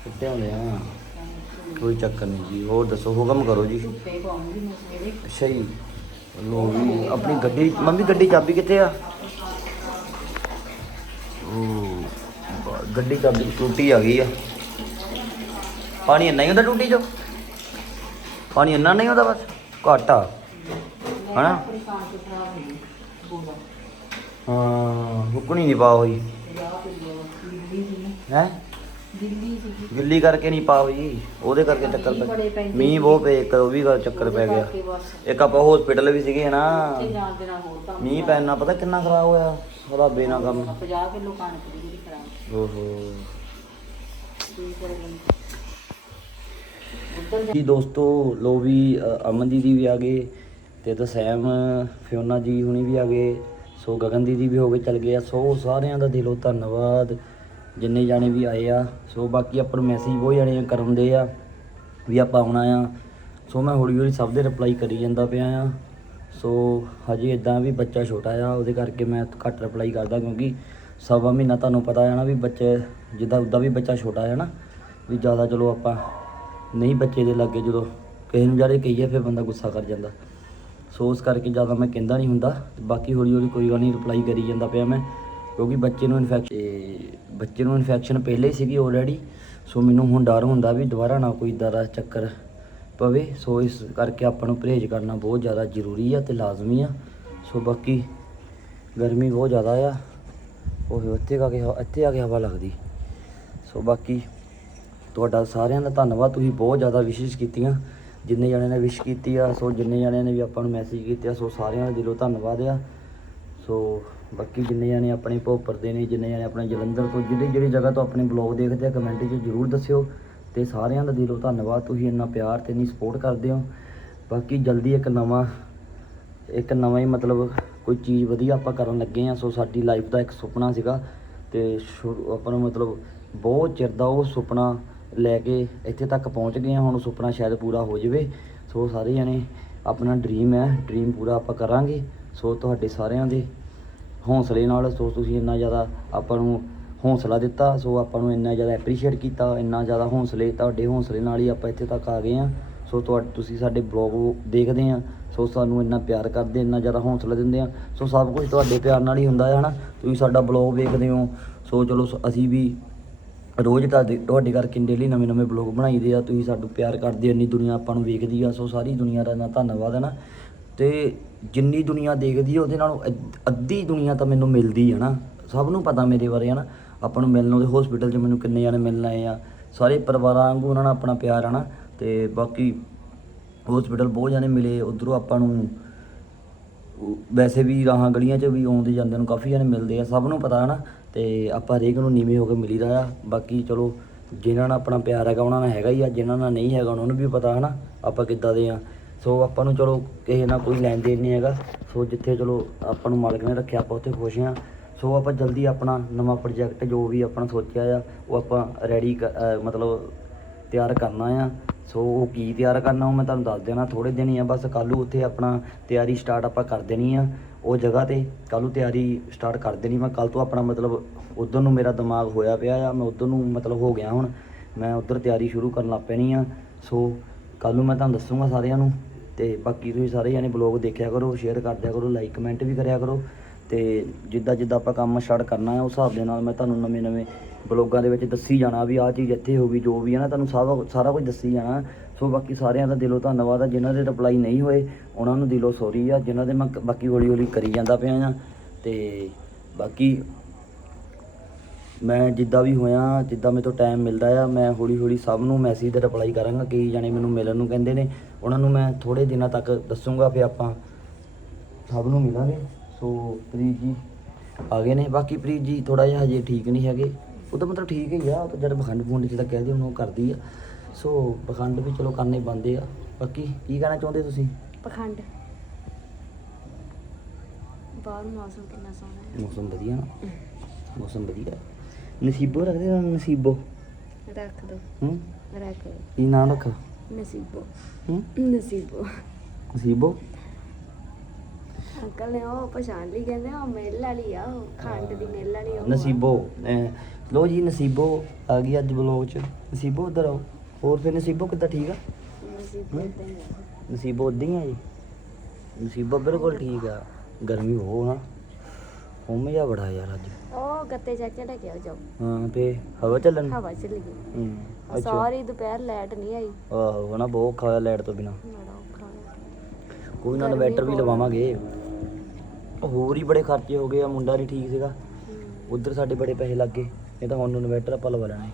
ਕਿੱਥੇ ਹੁੰਦੇ ਆ। ਕੋਈ ਚੱਕਰ ਨਹੀਂ ਜੀ ਹੋਰ ਦੱਸੋ ਹੁਕਮ ਕਰੋ ਜੀ। ਧੁੱਪੇ ਪਾਉਂਗੀ ਮੈਂ ਸਵੇਰੇ। ਅੱਛਾ ਜੀ ਲੋ ਵੀ ਆਪਣੀ ਗੱਡੀ ਮੰਮੀ ਗੱਡੀ ਚਾਬੀ ਕਿੱਥੇ ਆ? ਉਹ ਗੱਡੀ ਚਾਬੀ ਟੂਟੀ ਆ ਗਈ ਆ। ਪਾਣੀ ਇੰਨਾ ਹੀ ਹੁੰਦਾ ਟੂਟੀ ਚੋਂ? ਪਾਣੀ ਇੰਨਾ ਨਹੀਂ ਹੁੰਦਾ ਬਸ ਘੱਟ ਆ। ਹਨਾ? ਆਪਣੀ ਕਾਰ ਤੋਂ ਖਰਾਬ ਹੋ ਗਈ ਬੋਲਾ। ਹਾਂ ਨਹੀਂ ਪਾ ਹੋਈ। ਦਿੱਲੀ ਸੀ ਹੈ? ਦਿੱਲੀ ਕਰਕੇ ਨਹੀਂ ਪਾ ਹੋਈ। ਉਹਦੇ ਕਰਕੇ ਚੱਕਰ ਪੈ ਮੀਂਹ ਬਹੁਤ ਪਏ ਇੱਕ ਉਹ ਵੀ ਗੱਲ ਚੱਕਰ ਪੈ ਗਿਆ। ਇੱਕ ਆਪਾਂ ਹਸਪੀਟਲ ਵੀ ਸੀਗੇ ਨਾ। ਦੇ ਮੀਂਹ ਪੈਣ ਪਤਾ ਕਿੰਨਾ ਖਰਾਬ ਹੋਇਆ? ਉਹਦਾ ਬੇਨਾ ਕੰਮ। 50 ਕਿਲੋ ਕਣਕ ਦੀ ਖਰਾਬ। ਓਹੋ। ਜੀ ਦੋਸਤੋ ਲੋ ਵੀ ਅਮਨ ਦੀਦੀ ਵੀ ਆ ਗਏ ਤੇ ਤਸੈਮ ਫਿਓਨਾ ਜੀ ਹੁਣੀ ਵੀ ਆ ਗਏ। ਸੋ ਗਗਨਦੀ ਦੀਦੀ ਵੀ ਹੋ ਗਏ ਚਲ ਗਏ ਆ। ਸੋ ਸਾਰਿਆਂ ਦਾ ਦਿਲੋਂ ਧੰਨਵਾਦ। ਜਿੰਨੇ ਜਾਣੇ ਵੀ ਆਏ ਆ। ਸੋ ਬਾਕੀ ਆਪਾਂ ਨੂੰ ਮੈਸੇਜ ਬਹੁਤ ਜਾਣੇ ਕਰਉਂਦੇ ਆ ਵੀ ਆਪਾਂ ਆਉਣਾ ਆ। ਸੋ ਮੈਂ ਹੌਲੀ ਹੌਲੀ ਸਭ ਦੇ ਰਿਪਲਾਈ ਕਰੀ ਜਾਂਦਾ ਪਿਆ ਆ। ਸੋ ਹਜੇ ਇਦਾਂ ਵੀ ਬੱਚਾ ਛੋਟਾ ਆ, ਉਹਦੇ ਕਰਕੇ ਮੈਂ ਘੱਟ ਰਿਪਲਾਈ ਕਰਦਾ ਕਿਉਂਕਿ ਸਵਾ ਮਹੀਨਾ ਤੁਹਾਨੂੰ ਪਤਾ ਹੈ ਨਾ ਵੀ ਬੱਚੇ, ਜਿੱਦਾਂ ਉੱਦਾਂ ਵੀ ਬੱਚਾ ਛੋਟਾ ਆ ਨਾ, ਵੀ ਜ਼ਿਆਦਾ ਚਲੋ ਆਪਾਂ ਨਹੀਂ ਬੱਚੇ ਦੇ ਲੱਗੇ ਜਦੋਂ ਕਿਸੇ ਨੂੰ ਜਾਰੇ ਕਹੀਏ, ਫਿਰ ਬੰਦਾ ਗੁੱਸਾ ਕਰ ਜਾਂਦਾ। ਸੋ ਉਸ ਕਰਕੇ ਜ਼ਿਆਦਾ ਮੈਂ ਕਹਿੰਦਾ ਨਹੀਂ ਹੁੰਦਾ। ਬਾਕੀ ਹੌਲੀ ਹੌਲੀ ਕੋਈ ਗੱਲ ਨਹੀਂ ਰਿਪਲਾਈ ਕਰੀ ਜਾਂਦਾ ਪਿਆ ਮੈਂ, ਕਿਉਂਕਿ ਬੱਚੇ ਨੂੰ ਇਨਫੈਕਸ਼ਨ ਬੱਚੇ ਨੂੰ ਇਨਫੈਕਸ਼ਨ ਪਹਿਲੇ ਹੀ ਸੀਗੀ ਆਲਰੇਡੀ ਸੋ ਮੈਨੂੰ ਹੁਣ ਡਰ ਹੁੰਦਾ ਵੀ ਦੁਬਾਰਾ ਨਾ ਕੋਈ ਇਦਾਂ ਦਾ ਚੱਕਰ ਪਵੇ। ਸੋ ਇਸ ਕਰਕੇ ਆਪਾਂ ਨੂੰ ਪਰਹੇਜ਼ ਕਰਨਾ ਬਹੁਤ ਜ਼ਿਆਦਾ ਜ਼ਰੂਰੀ ਆ ਤੇ ਲਾਜ਼ਮੀ ਆ। ਸੋ ਬਾਕੀ ਗਰਮੀ ਬਹੁਤ ਜ਼ਿਆਦਾ ਆ। ਉਹ ਉੱਥੇ ਆ ਕੇ ਹਵਾ- ਇੱਥੇ ਆ ਕੇ ਹਵਾ ਲੱਗਦੀ। ਸੋ ਬਾਕੀ ਤੁਹਾਡਾ ਸਾਰਿਆਂ ਦਾ ਧੰਨਵਾਦ। ਤੁਸੀਂ ਬਹੁਤ ਜ਼ਿਆਦਾ ਵਿਸ਼ੇਸ਼ ਕੀਤੀਆਂ। ਜਿੰਨੇ ਜਣਿਆਂ ਨੇ ਵਿਸ਼ ਕੀਤੀ ਆ, ਸੋ ਜਿੰਨੇ ਜਣਿਆਂ ਨੇ ਵੀ ਆਪਾਂ ਨੂੰ ਮੈਸੇਜ ਕੀਤੇ ਆ, ਸੋ ਸਾਰਿਆਂ ਦਾ ਦਿਲੋਂ ਧੰਨਵਾਦ ਆ। ਸੋ ਬਾਕੀ ਜਿੰਨੇ ਜਣੇ ਆਪਣੇ ਭੋਪਰ ਦੇ ਨੇ, ਜਿੰਨੇ ਜਣੇ ਆਪਣੇ ਜਲੰਧਰ ਤੋਂ, ਜਿਹੜੀ ਜਿਹੜੀ ਜਗ੍ਹਾ ਤੋਂ ਆਪਣੇ ਬਲੌਗ ਦੇਖਦੇ ਆ ਕਮੈਂਟ 'ਚ ਜਰੂਰ ਦੱਸਿਓ। ਤੇ ਸਾਰਿਆਂ ਦਾ ਦਿਲੋਂ ਧੰਨਵਾਦ, ਤੁਸੀਂ ਇੰਨਾ ਪਿਆਰ ਤੇ ਇੰਨੀ ਸਪੋਰਟ ਕਰਦੇ ਹੋ। ਬਾਕੀ ਜਲਦੀ ਇੱਕ ਨਵਾਂ ਇੱਕ ਨਵਾਂ ਹੀ ਮਤਲਬ ਕੋਈ ਚੀਜ਼ ਵਧੀਆ ਆਪਾਂ ਕਰਨ ਲੱਗੇ ਆ। ਸੋ ਸਾਡੀ ਲਾਈਫ ਦਾ ਇੱਕ ਸੁਪਨਾ ਸੀਗਾ ਤੇ ਸ਼ੁਰੂ- ਆਪਾਂ ਨੂੰ ਮਤਲਬ ਬਹੁਤ ਚਿਰ ਦਾ ਉਹ ਸੁਪਨਾ ਲੈ ਕੇ ਇੱਥੇ ਤੱਕ ਪਹੁੰਚ ਗਏ ਹਾਂ। ਹੁਣ ਸੁਪਨਾ ਸ਼ਾਇਦ ਪੂਰਾ ਹੋ ਜਾਵੇ। ਸੋ ਸਾਰੇ ਜਣੇ, ਆਪਣਾ ਡ੍ਰੀਮ ਹੈ। ਡ੍ਰੀਮ ਪੂਰਾ ਆਪਾਂ ਕਰਾਂਗੇ। ਸੋ ਤੁਹਾਡੇ ਸਾਰਿਆਂ ਦੇ ਹੌਸਲੇ ਨਾਲ ਸੋ ਤੁਸੀਂ ਇੰਨਾ ਜ਼ਿਆਦਾ ਆਪਾਂ ਨੂੰ ਹੌਸਲਾ ਦਿੱਤਾ। ਸੋ ਆਪਾਂ ਨੂੰ ਇੰਨਾ ਜ਼ਿਆਦਾ ਐਪਰੀਸ਼ੀਏਟ ਕੀਤਾ। ਇੰਨਾ ਜ਼ਿਆਦਾ ਹੌਸਲੇ, ਤੁਹਾਡੇ ਹੌਸਲੇ ਨਾਲ ਹੀ ਆਪਾਂ ਇੱਥੇ ਤੱਕ ਆ ਗਏ ਆ ਸੋ ਤੁਹਾ, ਤੁਸੀਂ ਸਾਡੇ ਬਲੌਗ ਦੇਖਦੇ ਆ ਸੋ ਸਾਨੂੰ ਇੰਨਾ ਪਿਆਰ ਕਰਦੇ, ਇੰਨਾ ਜ਼ਿਆਦਾ ਹੌਸਲਾ ਦਿੰਦੇ ਆ ਸੋ ਸਭ ਕੁਝ ਤੁਹਾਡੇ ਪਿਆਰ ਨਾਲ ਹੀ ਹੁੰਦਾ ਹੈ, ਹਨਾ? ਤੁਸੀਂ ਸਾਡਾ ਬਲੌਗ ਵੇਖਦੇ ਹੋ। ਸੋ ਚਲੋ ਸ- ਅਸੀਂ ਵੀ ਰੋਜ਼ ਤੁਹਾਡੇ ਤੁਹਾਡੇ ਕਰਕੇ ਡੇਲੀ ਨਵੇਂ ਨਵੇਂ ਬਲੌਗ ਬਣਾਈਦੇ ਆ, ਤੁਸੀਂ ਸਾਨੂੰ ਪਿਆਰ ਕਰਦੇ ਹੋ ਇੰਨੀ ਦੁਨੀਆ ਆਪਾਂ ਨੂੰ ਵੇਖਦੀ ਆ, ਸੋ ਸਾਰੀ ਦੁਨੀਆ ਦਾ ਨਾ ਧੰਨਵਾਦ ਹੈ ਨਾ। ਤੇ ਜਿੰਨੀ ਦੁਨੀਆ ਦੇਖਦੀ ਹੈ ਉਹਦੇ ਨਾਲੋਂ ਅੱਧ- ਅੱਧੀ ਦੁਨੀਆ ਤਾਂ ਮੈਨੂੰ ਮਿਲਦੀ ਹੈ ਨਾ। ਸਭ ਨੂੰ ਪਤਾ ਮੇਰੇ ਬਾਰੇ ਹੈ ਨਾ, ਆਪਾਂ ਨੂੰ ਮਿਲਣ ਉਹਦੇ ਹਸਪੀਟਲ 'ਚ ਮੈਨੂੰ ਕਿੰਨੇ ਜਣੇ ਮਿਲਣ ਆਏ ਆ। ਸਾਰੇ ਪਰਿਵਾਰਾਂ ਵਾਂਗੂ ਉਹਨਾਂ ਨਾਲ ਆਪਣਾ ਪਿਆਰ ਹੈ ਨਾ, ਤੇ ਬਾਕੀ ਹਸਪੀਟਲ ਬਹੁਤ ਜਣੇ ਮਿਲੇ, ਉਧਰੋਂ ਆਪਾਂ ਨੂੰ ਵੈਸੇ ਵੀ ਰਾਹਾਂ ਗਲੀਆਂ 'ਚ ਵੀ ਆਉਂਦੇ ਜਾਂਦੇ ਨੂੰ ਕਾਫੀ ਜਣੇ ਮਿਲਦੇ ਆ, ਸਭ ਨੂੰ ਪਤਾ ਹੈ ਨਾ। ਤੇ ਆਪਾਂ ਹਰੇਕ ਨੂੰ ਨੀਵੇਂ ਹੋ ਕੇ ਮਿਲੀਦਾ ਆ। ਬਾਕੀ ਚਲੋ, ਜਿਨ੍ਹਾਂ ਨਾਲ ਆਪਣਾ ਪਿਆਰ ਹੈਗਾ, ਉਹਨਾਂ ਨਾਲ ਹੈਗਾ ਹੀ ਆ। ਜਿਨ੍ਹਾਂ ਨਾਲ ਨਹੀਂ ਹੈਗਾ, ਉਹਨਾਂ ਨੂੰ ਵੀ ਪਤਾ ਹੈ ਨਾ ਆਪਾਂ ਕਿੱਦਾਂ ਦੇ ਆ। ਸੋ ਆਪਾਂ ਨੂੰ ਚਲੋ ਕਿਸੇ ਨਾਲ ਕੋਈ ਲੈਣ ਦੇਣ ਨਹੀਂ ਹੈਗਾ। ਸੋ ਜਿੱਥੇ ਚਲੋ ਆਪਾਂ ਨੂੰ ਮਾਲਕ ਨੇ ਰੱਖਿਆ, ਆਪਾਂ ਉੱਥੇ ਖੁਸ਼ ਆ। ਸੋ ਆਪਾਂ ਜਲਦੀ ਆਪਣਾ ਨਵਾਂ ਪ੍ਰੋਜੈਕਟ ਜੋ ਵੀ ਆਪਣਾ ਸੋਚਿਆ ਆ, ਉਹ ਆਪਾਂ ਰੈਡੀ ਮਤਲਬ ਤਿਆਰ ਕਰਨਾ ਆ। ਸੋ ਉਹ ਕੀ ਤਿਆਰ ਕਰਨਾ, ਉਹ ਮੈਂ ਤੁਹਾਨੂੰ ਦੱਸ ਦੇਣਾ ਥੋੜੇ ਦਿਨ ਹੀ ਆ, ਬਸ ਕੱਲ੍ਹ ਉੱਥੇ ਆਪਣਾ ਤਿਆਰੀ ਸਟਾਰਟ ਆਪਾਂ ਕਰ ਦੇਣੀ ਆ। ਉਹ ਜਗ੍ਹਾ ਤੇ ਕੱਲ੍ਹ ਨੂੰ ਤਿਆਰੀ ਸਟਾਰਟ ਕਰ ਦੇਣੀ। ਮੈਂ ਕੱਲ ਤੋਂ ਆਪਣਾ ਮਤਲਬ ਉਧਰ ਨੂੰ ਮੇਰਾ ਦਿਮਾਗ ਹੋਇਆ ਪਿਆ ਆ। ਮੈਂ ਉਧਰ ਨੂੰ ਮਤਲਬ ਹੋ ਗਿਆ ਹੁਣ। ਮੈਂ ਉਧਰ ਤਿਆਰੀ ਸ਼ੁਰੂ ਕਰਨ ਲੱਗ ਪੈਣੀ ਆ। ਸੋ ਕੱਲ ਨੂੰ ਮੈਂ ਤੁਹਾਨੂੰ ਦੱਸੂਗਾ ਸਾਰਿਆਂ ਨੂੰ ਤੇ ਬਾਕੀ ਤੁਸੀਂ ਸਾਰੇ ਜਾਣੇ ਬਲੌਗ ਦੇਖਿਆ ਕਰੋ ਸ਼ੇਅਰ ਕਰਦਿਆ ਕਰੋ ਲਾਈਕ ਕਮੈਂਟ ਵੀ ਕਰਿਆ ਕਰੋ ਤੇ ਜਿੱਦਾਂ ਜਿੱਦਾਂ ਆਪਾਂ ਕੰਮ ਸਟਾਰਟ ਕਰਨਾ ਹੈ ਉਸ ਹਿਸਾਬ ਦੇ ਨਾਲ ਮੈਂ ਤੁਹਾਨੂੰ ਨਵੇਂ ਨਵੇਂ ਬਲੌਗਾਂ ਦੇ ਵਿੱਚ ਦੱਸੀ ਜਾਣਾ ਵੀ ਆਹ ਚੀਜ਼ ਇੱਥੇ ਹੋ ਗਈ, ਜੋ ਵੀ ਹੈ ਨਾ, ਤੁਹਾਨੂੰ ਸਾਰਾ ਸਾਰਾ ਕੁਝ ਦੱਸੀ ਜਾਣਾ। ਸੋ ਬਾਕੀ ਸਾਰਿਆਂ ਦਾ ਦਿਲੋਂ ਧੰਨਵਾਦ ਆ, ਜਿਨ੍ਹਾਂ ਦੇ ਰਿਪਲਾਈ ਨਹੀਂ ਹੋਏ, ਉਹਨਾਂ ਨੂੰ ਦਿਲੋਂ ਸੌਰੀ ਆ, ਜਿਨ੍ਹਾਂ ਦੇ ਮੈਂ ਬਾਕੀ ਹੌਲੀ ਹੌਲੀ ਕਰੀ ਜਾਂਦਾ ਪਿਆ ਆ। ਤੇ ਬਾਕੀ ਮੈਂ ਜਿੱਦਾਂ ਵੀ ਹੋਇਆ, ਜਿੱਦਾਂ ਮੇਰੇ ਤੋਂ ਟਾਈਮ ਮਿਲਦਾ ਆ, ਮੈਂ ਹੌਲੀ ਹੌਲੀ ਸਭ ਨੂੰ ਮੈਸੇਜ ਤੇ ਰਿਪਲਾਈ ਕਰਾਂਗਾ, ਕਈ ਜਾਣੇ ਮੈਨੂੰ ਮਿਲਣ ਨੂੰ ਕਹਿੰਦੇ ਨੇ, ਉਹਨਾਂ ਨੂੰ ਮੈਂ ਥੋੜੇ ਦਿਨਾਂ ਤੱਕ ਦੱਸੂਗਾ ਫਿਰ ਆਪਾਂ ਸਭ ਨੂੰ ਮਿਲਾਂਗੇ। ਸੋ ਪ੍ਰੀਤ ਜੀ ਆ ਗਏ ਨੇ। ਬਾਕੀ ਪ੍ਰੀਤ ਜੀ ਥੋੜਾ ਜਿਹਾ ਹਜੇ ਠੀਕ ਨਹੀਂ ਹੈਗੇ। ਉਹ ਤਾਂ ਮਤਲਬ ਠੀਕ ਹੀ ਆ ਉਹ ਤਾਂ ਜਦ ਬਖੰਡ ਬੁੰਡ ਜਿਹਦਾ ਕਹਿ ਦਿਓ ਉਹਨੂੰ ਉਹ ਕਰਦੀ ਆ। ਸੋ ਬਖੰਡ ਵੀ ਚਲੋ ਕਰਨੇ ਬੰਦੇ ਆ। ਬਾਕੀ ਕੀ ਕਹਿਣਾ ਚਾਹੁੰਦੇ ਤੁਸੀਂ? ਪਖੰਡ ਬਾਹਰ ਮੌਸਮ ਕਿੰਨਾ ਸੋਹਣਾ ਹੈ। ਮੌਸਮ ਵਧੀਆ ਨਾ? ਮੌਸਮ ਵਧੀਆ। ਨਸੀਬੋ ਰੱਖਦੇ ਨਾ ਨਸੀਬੋ? ਰੱਖ ਦੋ। ਹੂੰ? ਰੱਖ ਕੀ ਨਾਮ ਰੱਖਾ? ਨਸੀਬੋ। ਹੂੰ? ਨਸੀਬੋ। ਨਸੀਬੋ? ਅੰਕਲ ਨੇ ਉਹ ਪਛਾਣ ਲਈ ਕਹਿੰਦੇ ਉਹ ਮਿਲ ਵਾਲੀ ਆ ਉਹ ਖੰਡ ਦੀ ਮਿਲ ਵਾਲੀ ਉਹ ਆ। ਨਸੀਬੋ ਅਹ, ਲੋ ਜੀ ਨਸੀਬੋ ਆ ਗਈ ਅੱਜ ਬਲੌਗ ਚ। ਨਸੀਬੋ ਉਧਰ ਆਓ। ਹੋਰ ਫਿਰ ਨਸੀਬੋ ਕਿੱਦਾਂ ਠੀਕ ਆ? ਨਸੀਬੋ ਉਦਾਂ ਹੀ ਆ। ਜੀ। ਨਸੀਬੋ ਬਿਲਕੁਲ ਠੀਕ ਆ। ਗਰਮੀ ਹੋ ਨਾ ਹੁਮ ਜਾ ਬੜਾ ਯਾਰ ਅੱਜ। ਉਹ ਗੱਤੇ ਚਾਚਾ ਲੈ ਕੇ ਆਓ ਜਾਓ। ਹਾਂ ਤੇ ਹਵਾ ਚੱਲਣ? ਹਵਾ ਚੱਲ ਗਈ। ਹੂੰ ਅੱਛਾ। ਸਾਰੀ ਦੁਪਹਿਰ ਲਾਈਟ ਨਹੀਂ ਆਈ। ਆਹੋ ਨਾ ਬਹੁਤ ਔਖਾ ਹੋਇਆ ਲਾਈਟ ਤੋਂ ਬਿਨਾ। ਬੜਾ ਔਖਾ ਹੋਇਆ। ਕੋਈ ਨਾ ਇਨਵੈਟਰ ਵੀ ਲਵਾਵਾਂਗੇ। ਹੋਰ ਹੀ ਬੜੇ ਖਰਚੇ ਹੋ ਗਏ ਆ ਮੁੰਡਾ ਨਹੀਂ ਠੀਕ ਸੀਗਾ। ਉਧਰ ਸਾਡੇ ਬੜੇ ਪੈਸੇ ਲੱਗ ਗਏ। ਨਹੀਂ ਤਾਂ ਹੁਣ ਇਨਵੈਟਰ ਆਪਾਂ ਲਵਾ ਲੈਣਾ।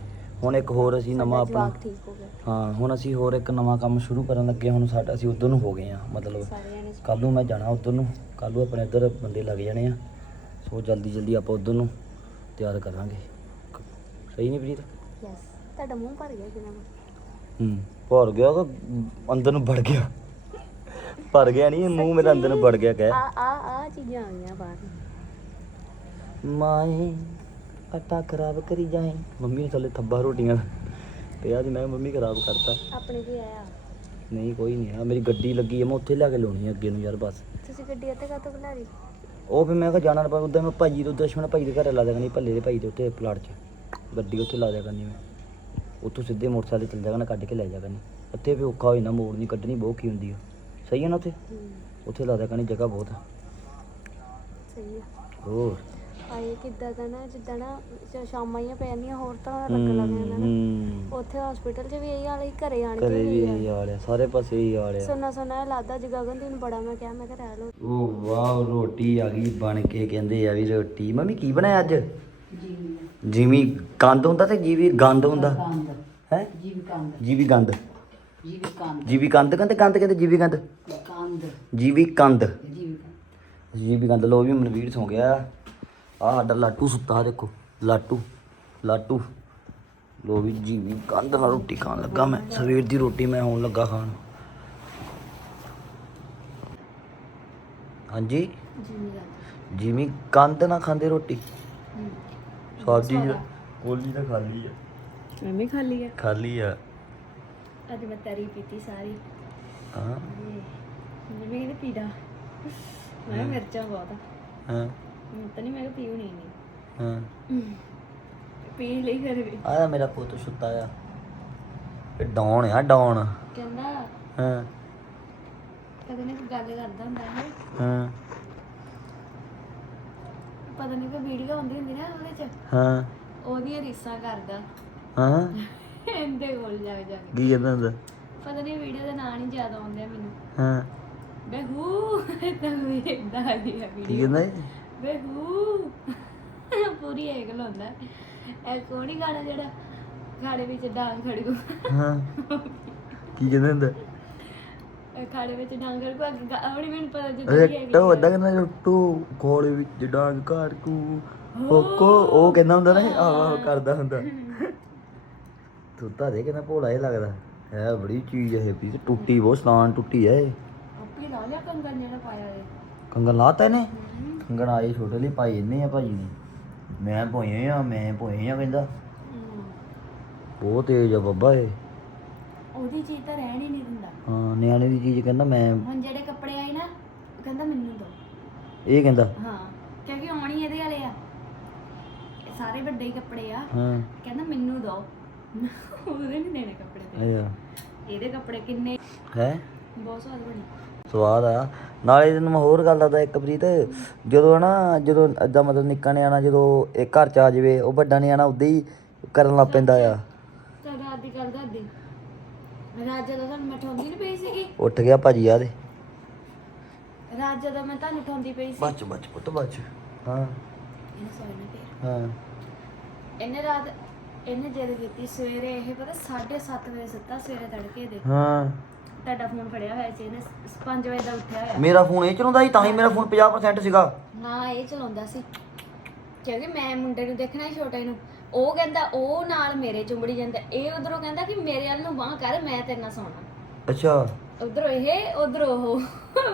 ਹੁਣ ਇੱਕ ਹੋਰ ਅਸੀਂ ਨਵਾਂ ਸਾਡਾ ਆਪਣਾ ਜਵਾਕ ਠੀਕ ਹੋ ਗਿਆ ਹਾਂ ਹੁਣ ਅਸੀਂ ਹੋਰ ਇੱਕ ਨਵਾਂ ਕੰਮ ਸ਼ੁਰੂ ਕਰਨ ਲੱਗੇ ਹਾਂ। ਹੁਣ ਸਾਡਾ ਅਸੀਂ ਉਧਰ ਨੂੰ ਹੋ ਗਏ ਆ ਮਤਲਬ ਸਾਰਿਆਂ ਨੇ ਕੱਲ ਨੂੰ ਮੈਂ ਜਾਣਾ ਉਧਰ ਨੂੰ। ਕੱਲ ਨੂੰ ਆਪਣੇ ਇੱਧਰ ਬੰਦੇ ਲੱਗ ਜਾਣੇ ਆ। ਸੋ ਜਲਦੀ ਜਲਦੀ ਆਪਾਂ ਉਧਰ ਨੂੰ ਤਿਆਰ ਕਰਾਂਗੇ। ਸਹੀ ਨਹੀਂ ਪ੍ਰੀਤ? ਯੈਸ ਤੁਹਾਡਾ ਮੂੰਹ ਭਰ ਗਿਆ ਕਿਨਾਂ ਹੂੰ। ਭਰ ਗਿਆ ਕਿ ਅੰਦਰ ਨੂੰ ਵੜ ਗਿਆ? ਭਰ ਗਿਆ ਨਹੀਂ ਮੂੰਹ ਮੇਰਾ ਅੰਦਰ ਨੂੰ ਵੜ ਗਿਆ ਕਹਿ। ਆ ਆ ਆ ਚੀਜ਼ਾਂ ਆ ਗਈਆਂ ਬਾਹਰ। ਮਾਏ ਆਟਾ ਖਰਾਬ ਕਰੀ ਜਾਏ ਮੰਮੀ ਨੇ ਥੱਲੇ ਥੱਬਾ ਰੋਟੀਆਂ ਦਾ। ਪਿਆ ਜੀ ਮੈਂ ਮੰਮੀ ਖਰਾਬ ਕਰਤਾ। ਆਪਣੇ ਕੀ ਆਇਆ? ਨਹੀਂ ਕੋਈ ਨਹੀਂ ਆ। ਮੇਰੀ ਗੱਡੀ ਲੱਗੀ ਆ ਮੈਂ ਉੱਥੇ ਲਿਆ ਕੇ ਲਾਉਣੀ ਆ ਅੱਗੇ ਨੂੰ ਯਾਰ ਬਸ। ਤੁਸੀਂ ਗੱਡੀ ਇੱਥੇ ਕਾਹਤੋਂ ਬਣਾ ਲਈ? ਉਹ ਫਿਰ ਮੈਂ ਕਿਹਾ ਜਾਣਾ ਨਾ ਉਦੋਂ ਮੈਂ ਭਾਜੀ ਤੋਂ ਦੁਸ਼ਮਣ ਭਾਈ ਦੇ ਘਰੇ ਲਾ ਦਿਆ ਕਰਨੀ ਭੱਲੇ ਦੇ ਭਾਈ ਦੇ ਉੱਤੇ ਪਲਾਟ 'ਚ। ਗੱਡੀ ਉੱਥੇ ਲਾ ਦਿਆ ਕਰਨੀ ਮੈਂ। ਉੱਥੋਂ ਸਿੱਧੇ ਮੋਟਰਸਾਈਕਲ ਤੇ ਚੱਲ ਜਾਗਾ ਨਾ ਕੱਢ ਕੇ ਲੈ ਜਾ ਕਰਨੀ। ਉੱਥੇ ਵੀ ਔਖਾ ਹੋ ਜਾਂਦਾ ਮੋੜ ਨਹੀਂ ਕੱਢਣੀ ਬਹੁਤ ਕੀ ਹੁੰਦੀ ਆ। ਸਹੀ ਹੈ ਨਾ ਉੱਥੇ? ਹੂੰ। ਉੱਥੇ ਲਾ ਦਿਆ ਕਰਨੀ ਜਗ੍ਹਾ ਬਹੁਤ ਆ। ਸਹੀ ਆ। ਹੋਰ? ਆਏ ਕਿੱਦਾਂ ਦਾ ਨਾ ਜਿੱਦਾਂ ਨਾ ਸ਼- ਸ਼ਾਮਾਂ ਹੀ ਪੈ ਜਾਂਦੀਆਂ ਹੋਰ ਤਾਂ ਲੱਗਣ ਲੱਗ ਜਾਂਦਾ ਨਾ। ਹੂੰ। ਉੱਥੇ ਹਸਪੀਟਲ 'ਚ ਵੀ ਇਹੀ ਹਾਲ ਹੀ ਘਰੇ ਆਣ ਕੇ ਘਰੇ ਵੀ ਵੀ ਇਹੀ ਹਾਲ। ਆ ਸਾਰੇ ਪਾਸੇ ਇਹੀ ਹਾਲ ਆ। ਸੁਣਾ ਸੁਣਾ ਲੱਗਦਾ ਜੀ ਗਗਨ ਦੀ ਨੂੰ ਬੜਾ ਮੈਂ ਕਿਹਾ ਮੈਂ ਕਿਹਾ ਰਹਿ ਲਓ। ਉਹ ਵਾਓ ਰੋਟੀ ਆ ਗਈ ਬਣ ਕੇ ਕਹਿੰਦੇ ਆ ਵੀ ਰੋਟੀ। ਮੰਮੀ ਕੀ ਬਣਾਇਆ ਅੱਜ? ਜੀਵੀ ਜਿਵੇਂ ਕੰਦ ਹੁੰਦਾ ਤੇ ਜੀਵੀ ਗੰਦ ਹੁੰਦਾ। ਹੈ? ਜੀਵੀ ਗੰਦ। ਜੀਵੀ ਕੰਦ ਕਹਿੰਦੇ ਕੰਦ ਕਹਿੰਦੇ ਜੀਵੀ ਗੰਦ। ਜੀਵੀ ਕੰਦ। ਜੀਵੀ ਕੰਦ ਜੀਵੀ ਗੰਦ ਲੋ ਵੀ ਮਨਵੀਰ ਸੌ ਗਿਆ। ਆ ਸਾਡਾ ਲਾਟੂ ਸੁੱਤਾ ਦੇਖੋ ਲਾਟੂ ਲਾਟੂ। ਲੋ ਵੀ ਜੀਵੀ ਕੰਦ ਨਾਲ ਰੋਟੀ ਖਾਣ ਲੱਗਾ ਮੈਂ। ਸਵੇਰ ਦੀ ਰੋਟੀ ਮੈਂ ਹੁਣ ਲੱਗਾ ਖਾਣ। ਹਾਂਜੀ? ਜਿਵੇਂ ਕੰਦ ਨਾ ਖਾਂਦੇ ਰੋਟੀ। ਆ। ਕੋਲੀ ਤਾਂ ਖਾਲੀ ਆ। ਮੈਂ ਵੀ ਖਾ ਲਈ ਆ। ਖਾਲੀ ਆ। ਅੱਜ ਮੈਂ ਤਰੀ ਪੀਤੀ ਸਾਰੀ। ਹਾਂ। ਜਿਵੇਂ ਇਹਨੇ ਪੀੜਾ ਮੈਂ ਮਿਰਚਾਂ ਬਹੁਤ ਆ। ਹਾਂ। ਤਾਂ ਨਹੀਂ ਮੈਂ ਕਿਹਾ ਪੀਉ ਨਹੀਂ। ਨਹੀਂ ਹਾਂ। ਪੀ ਲਈ ਫਿਰ ਵੀ। ਆਇਆ ਮੇਰਾ ਪੁੱਤ ਸੁੱਤਾ ਆ। ਇਹ ਡਾਉਣ ਆ ਡਾਉਣ। ਕਹਿੰਦਾ ਹਾਂ। ਕਦੇ ਨਾ ਕੋਈ ਗੱਲ ਕਰਦਾ ਹੁੰਦਾ ਹੈ ਹਾਂ। ਪਤਾ ਨਹੀਂ ਕੋਈ ਵੀਡੀਓ ਆਉਂਦੀ ਹੁੰਦੀ ਨਾ ਉਹਦੇ ਚ। ਹਾਂ। ਉਹਦੀਆਂ ਰੀਸਾਂ ਕਰਦਾ। ਹਾਂ। ਇਹਦੇ ਕੋਲ ਜਾ ਜਾ ਕੇ। ਕੀ ਕਹਿੰਦਾ ਹੁੰਦਾ? ਪਤਾ ਨਹੀਂ ਵੀਡੀਓ ਦਾ ਨਾਂ ਨਹੀਂ ਯਾਦ ਆਉਂਦਾ ਮੈਨੂੰ। ਹਾਂ। ਬਹੂ ਤਾਂ ਵੇਖਦਾ ਆ ਕੀ ਵੀਡੀਓ ਕਹਿੰਦਾ ਇਹ? ਬਹੂ ਪੂਰੀ ਇੱਕ ਲਾਉਂਦਾ ਇਹ ਕੋਣੀ ਗਾਣਾ ਜਿਹੜਾ ਖਾੜੇ ਵਿੱਚ ਡਾਂਗ ਖੜੂ ਹਾਂ। ਕੀ ਕਹਿੰਦਾ ਹੁੰਦਾ? ਖਾੜੇ ਵਿੱਚ ਡਾਂਗ ਖੜੂ ਅੱਗੇ ਗਾ- ਆਪਣੀ ਮੈਨੂੰ ਪਤਾ ਜਦੋਂ ਅਰੇ ਵੀ ਹੈਗੀ ਟੋ ਵੱਡਾ ਕਹਿੰਦਾ ਟੋ ਕੋਲੇ ਵਿੱਚ ਡਾਂਗ ਘਾੜ ਕੂ ਕੋਕੋ ਉਹ ਕਹਿੰਦਾ ਹੁੰਦਾ ਨਾ ਆਹ ਆਹ ਕਰਦਾ ਹੁੰਦਾ। ਤੂੰ ਤਾਂ ਦੇ ਕਹਿੰਦਾ ਭੋਲਾ ਹੀ ਲੱਗਦਾ। ਹੈ ਬੜੀ ਚੀਜ਼ ਇਹ ਵੀ ਟੁੱਟੀ ਬਹੁਤ ਸਤਾਨ ਟੁੱਟੀ ਹੈ ਇਹ। ਲਾ ਲਿਆ ਕੰਗਨ ਜਿਹੜਾ ਪਾਇਆ ਲਾਤਾ ਇਹਨੇ? ਕੰਗਣ ਆਏ ਛੋਟੇ ਲਈ ਪਾਈ ਇਹਨੇ ਆ ਭਾਜੀ ਨੇ। ਮੈਂ ਭੋਏ ਆ ਮੈਂ ਭੋਏ ਆ ਕਹਿੰਦਾ। ਬਹੁਤ ਤੇਜ਼ ਆ ਬੱਬਾ ਇਹ। ਉਹਦੀ ਚੀਜ਼ ਤਾਂ ਰਹਿਣ ਹੀ ਨਹੀਂ ਦਿੰਦਾ। ਹਾਂ ਨਿਆਣੇ ਦੀ ਚੀਜ਼ ਕਹਿੰਦਾ ਮੈਂ। ਹੁਣ ਜਿਹੜੇ ਕੱਪੜੇ ਆਏ ਨਾ ਉਹ ਕਹਿੰਦਾ ਮੈਨੂੰ ਦੋ। ਇਹ ਕਹਿੰਦਾ। ਹਾਂ ਕਿਉਂਕਿ ਆਉਣੀ ਇਹਦੇ ਵਾਲੇ ਆ। ਇਹ ਸਾਰੇ ਵੱਡੇ ਹੀ ਕੱਪੜੇ ਆ। ਹਾਂ। ਕਹਿੰਦਾ ਮੈਨੂੰ ਦੋ। ਉਹਦੇ ਨਹੀਂ ਦੇਣੇ ਕੱਪੜੇ ਤੇ। ਇਹਦੇ ਕੱਪੜੇ ਕਿੰਨੇ? ਹੈ? ਬਹੁਤ ਸਵਾਦ ਬਣੀ। ਸਵਾਦ ਆ। ਨਾਲੇ ਤੈਨੂੰ ਮੈਂ ਹੋਰ ਗੱਲ ਦੱਸਦਾ ਇੱਕ ਪ੍ਰੀਤ ਜਦੋਂ ਨਾ ਜਦੋਂ ਏਦਾਂ ਮਤਲਬ ਨਿੱਕਾ ਨਿਆਣਾ ਜਦੋਂ ਇਹ ਘਰ ਚ ਆ ਜਾਵੇ ਉਹ ਵੱਡਾ ਨਿਆਣਾ ਉਦਾਂ ਹੀ ਕਰਨ ਲੱਗ ਪੈਂਦਾ ਆ। ਤਾਂ ਰਾਤ ਦੀ ਗੱਲ ਦੱਸਦੀ। ਰਾਤ ਜਦੋਂ ਤੁਹਾਨੂੰ ਮੈਂ ਠਾਉਂਦੀ ਨਹੀਂ ਪਈ ਸੀਗੀ? ਉੱਠ ਗਿਆ ਭਾਜੀ ਆ ਦੇ। ਰਾਤ ਜਦੋਂ ਮੈਂ ਤੁਹਾਨੂੰ ਠਾਉਂਦੀ ਪਈ ਸੀ? ਬੱਚ ਬੱਚ ਪੁੱਤ ਬੱਚ ਹਾਂ। ਇਹਨੇ ਸੋਏ ਨਾ ਫੇਰ। ਹਾਂ। ਇਹਨੇ ਰਾਤ ਇਹਨੇ ਜਿੱਦ ਕੀਤੀ ਸਵੇਰੇ ਇਹ ਪਤਾ 7:30 ਵਜੇ ਸੁੱਤਾ ਸਵੇਰੇ ਤੜਕੇ ਦੇ। ਹਾਂ। ਤੁਹਾਡਾ ਫੋਨ ਫੜਿਆ ਹੋਇਆ ਸੀ ਇਹਨੇ 5 ਵਜੇ ਦਾ ਉੱਠਿਆ ਹੋਇਆ। ਮੇਰਾ ਫੋਨ ਇਹ ਚਲਾਉਂਦਾ ਸੀ ਤਾਂ ਹੀ ਮੇਰਾ ਫੋਨ 50% ਸੀਗਾ। ਨਾ ਇਹ ਚਲਾਉਂਦਾ ਸੀ। ਕਿਉਂਕਿ ਮੈਂ ਮੁੰਡੇ ਨੂੰ ਦੇਖਣਾ ਹੀ ਛੋਟੇ ਨੂੰ। ਉਹ ਕਹਿੰਦਾ ਉਹ ਨਾਲ ਮੇਰੇ ਚੁੰਬੜੀ ਜਾਂਦਾ। ਇਹ ਉਧਰੋਂ ਕਹਿੰਦਾ ਕਿ ਮੇਰੇ ਵੱਲ ਨੂੰ ਬਾਹ ਕਰ ਮੈਂ ਤੇਰੇ ਨਾਲ ਸੌਣਾ। ਅੱਛਾ। ਉਧਰੋਂ ਇਹ ਉਧਰੋਂ ਉਹ।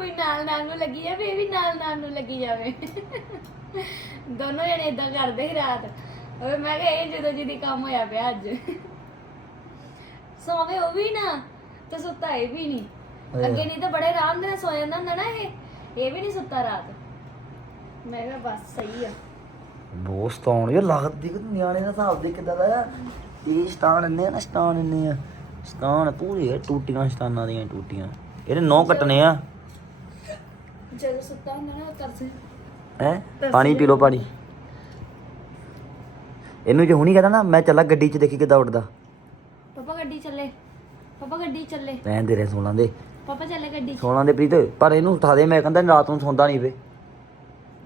ਵੀ ਨਾਲ ਨਾਲ ਨੂੰ ਲੱਗੀ ਜਾਵੇ ਇਹ ਵੀ ਨਾਲ ਨਾਲ ਨੂੰ ਲੱਗੀ ਜਾਵੇ। ਦੋਨੋਂ ਜਣੇ ਇਦਾਂ ਕਰਦੇ ਹੀ ਰਾਤ। ਓਏ ਮੈਂ ਕਿਹਾ ਇਹ ਜਦੋਂ ਜਿਹਦੀ ਕੰਮ ਹੋਇਆ ਪਿਆ ਅੱਜ। ਸੋਵੇ ਉਹ ਵੀ ਨਾ। ਤੇ ਸੁੱਤਾ ਇਹ ਵੀ ਨਹੀਂ। ਅੱਗੇ ਨਹੀਂ ਤਾਂ ਬੜੇ ਆਰਾਮ ਨਾਲ ਸੋ ਜਾਂਦਾ ਹੁੰਦਾ ਨਾ ਇਹ। ਇਹ ਵੀ ਨਹੀਂ ਸੁੱਤਾ ਰਾਤ। ਮੈਂ ਕਿਹਾ ਬਸ ਸਹੀ ਆ। ਬਹੁਤ ਸਤਾਉਣ ਯਾਰ ਲੱਗਦੀ ਕਿ ਨਿਆਣੇ ਦਾ ਹਿਸਾਬ ਦੇ ਕਿਦਾਂ ਦਾ ਇਹ ਸਤਾਨ ਇੰਨੇ ਆ ਨਾ ਸਤਾਨ ਇੰਨੇ ਆ। ਸਤਾਨ ਪੂਰੇ ਟੂਟੀਆਂ ਸਤਾਨਾਂ ਦੀਆਂ ਟੂਟੀਆਂ। ਇਹਦੇ ਨੌ ਕੱਟਨੇ ਆ। ਜਦੋਂ ਸੁੱਤਾ ਹੁੰਦਾ ਨਾ ਤਰਸੇ ਹੈ? ਪਾਣੀ ਪੀ ਲਓ ਪਾਣੀ। ਇਹਨੂੰ ਜੇ ਹੁਣੀ ਕਹਦਾ ਨਾ ਮੈਂ ਚੱਲਾ ਗੱਡੀ 'ਚ ਦੇਖੀ ਕਿੱਦਾਂ ਉੱਡਦਾ। ਪਾਪਾ ਗੱਡੀ ਚੱਲੇ। ਪਾਪਾ ਗੱਡੀ ਚੱਲੇ। ਰਹਿਣ ਦੇ ਰਹੇ ਦੇ ਪਾਪਾ ਚੱਲੇ ਗੱਡੀ 'ਚ। ਦੇ ਪ੍ਰੀਤ ਪਰ ਇਹਨੂੰ ਉਠਾ ਦੇ ਮੈਂ ਕਹਿੰਦਾ ਰਾਤ ਨੂੰ ਸੌਂਦਾ ਨਹੀਂ ਵੇ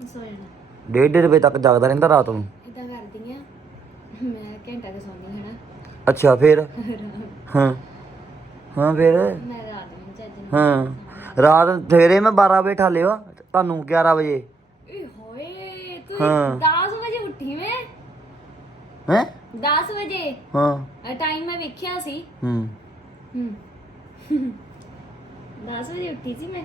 ਸੋ ਜਾਣਾ। ਡੇਢ ਡੇਢ ਵਜੇ ਤੱਕ ਜਾਗਦਾ ਰਹਿੰਦਾ ਰਾਤ ਨੂੰ। ਇਦਾਂ ਕਰਦੀ ਆ। ਮੈਂ ਘੰਟਾ ਕੇ ਸੌਂਦੀ ਹਾਂ ਨਾ ਅੱਛਾ ਫੇਰ? ਹਾਂ। ਹਾਂ ਫੇਰ? ਮੈਂ ਰਾਤ ਨੂੰ ਚੱਜ ਨਾਲ ਹਾਂ। ਰਾਤ ਸਵੇਰੇ ਮੈਂ 12 ਵਜੇ ਠਾਲਿਓ ਤੁਹਾਨੂੰ 11 ਵਜੇ। ਏ ਹੋਏ ਤੂੰ ਹਾਂ। 10 ਵਜੇ ਉੱਠੀ ਮੈਂ ਹੈ? 10 ਵਜੇ। ਹਾਂ। ਟਾਈਮ ਮੈਂ ਵੇਖਿਆ ਸੀ। ਹੂੰ। ਹੂੰ। 10 ਵਜੇ ਉੱਠੀ ਸੀ ਮੈਂ।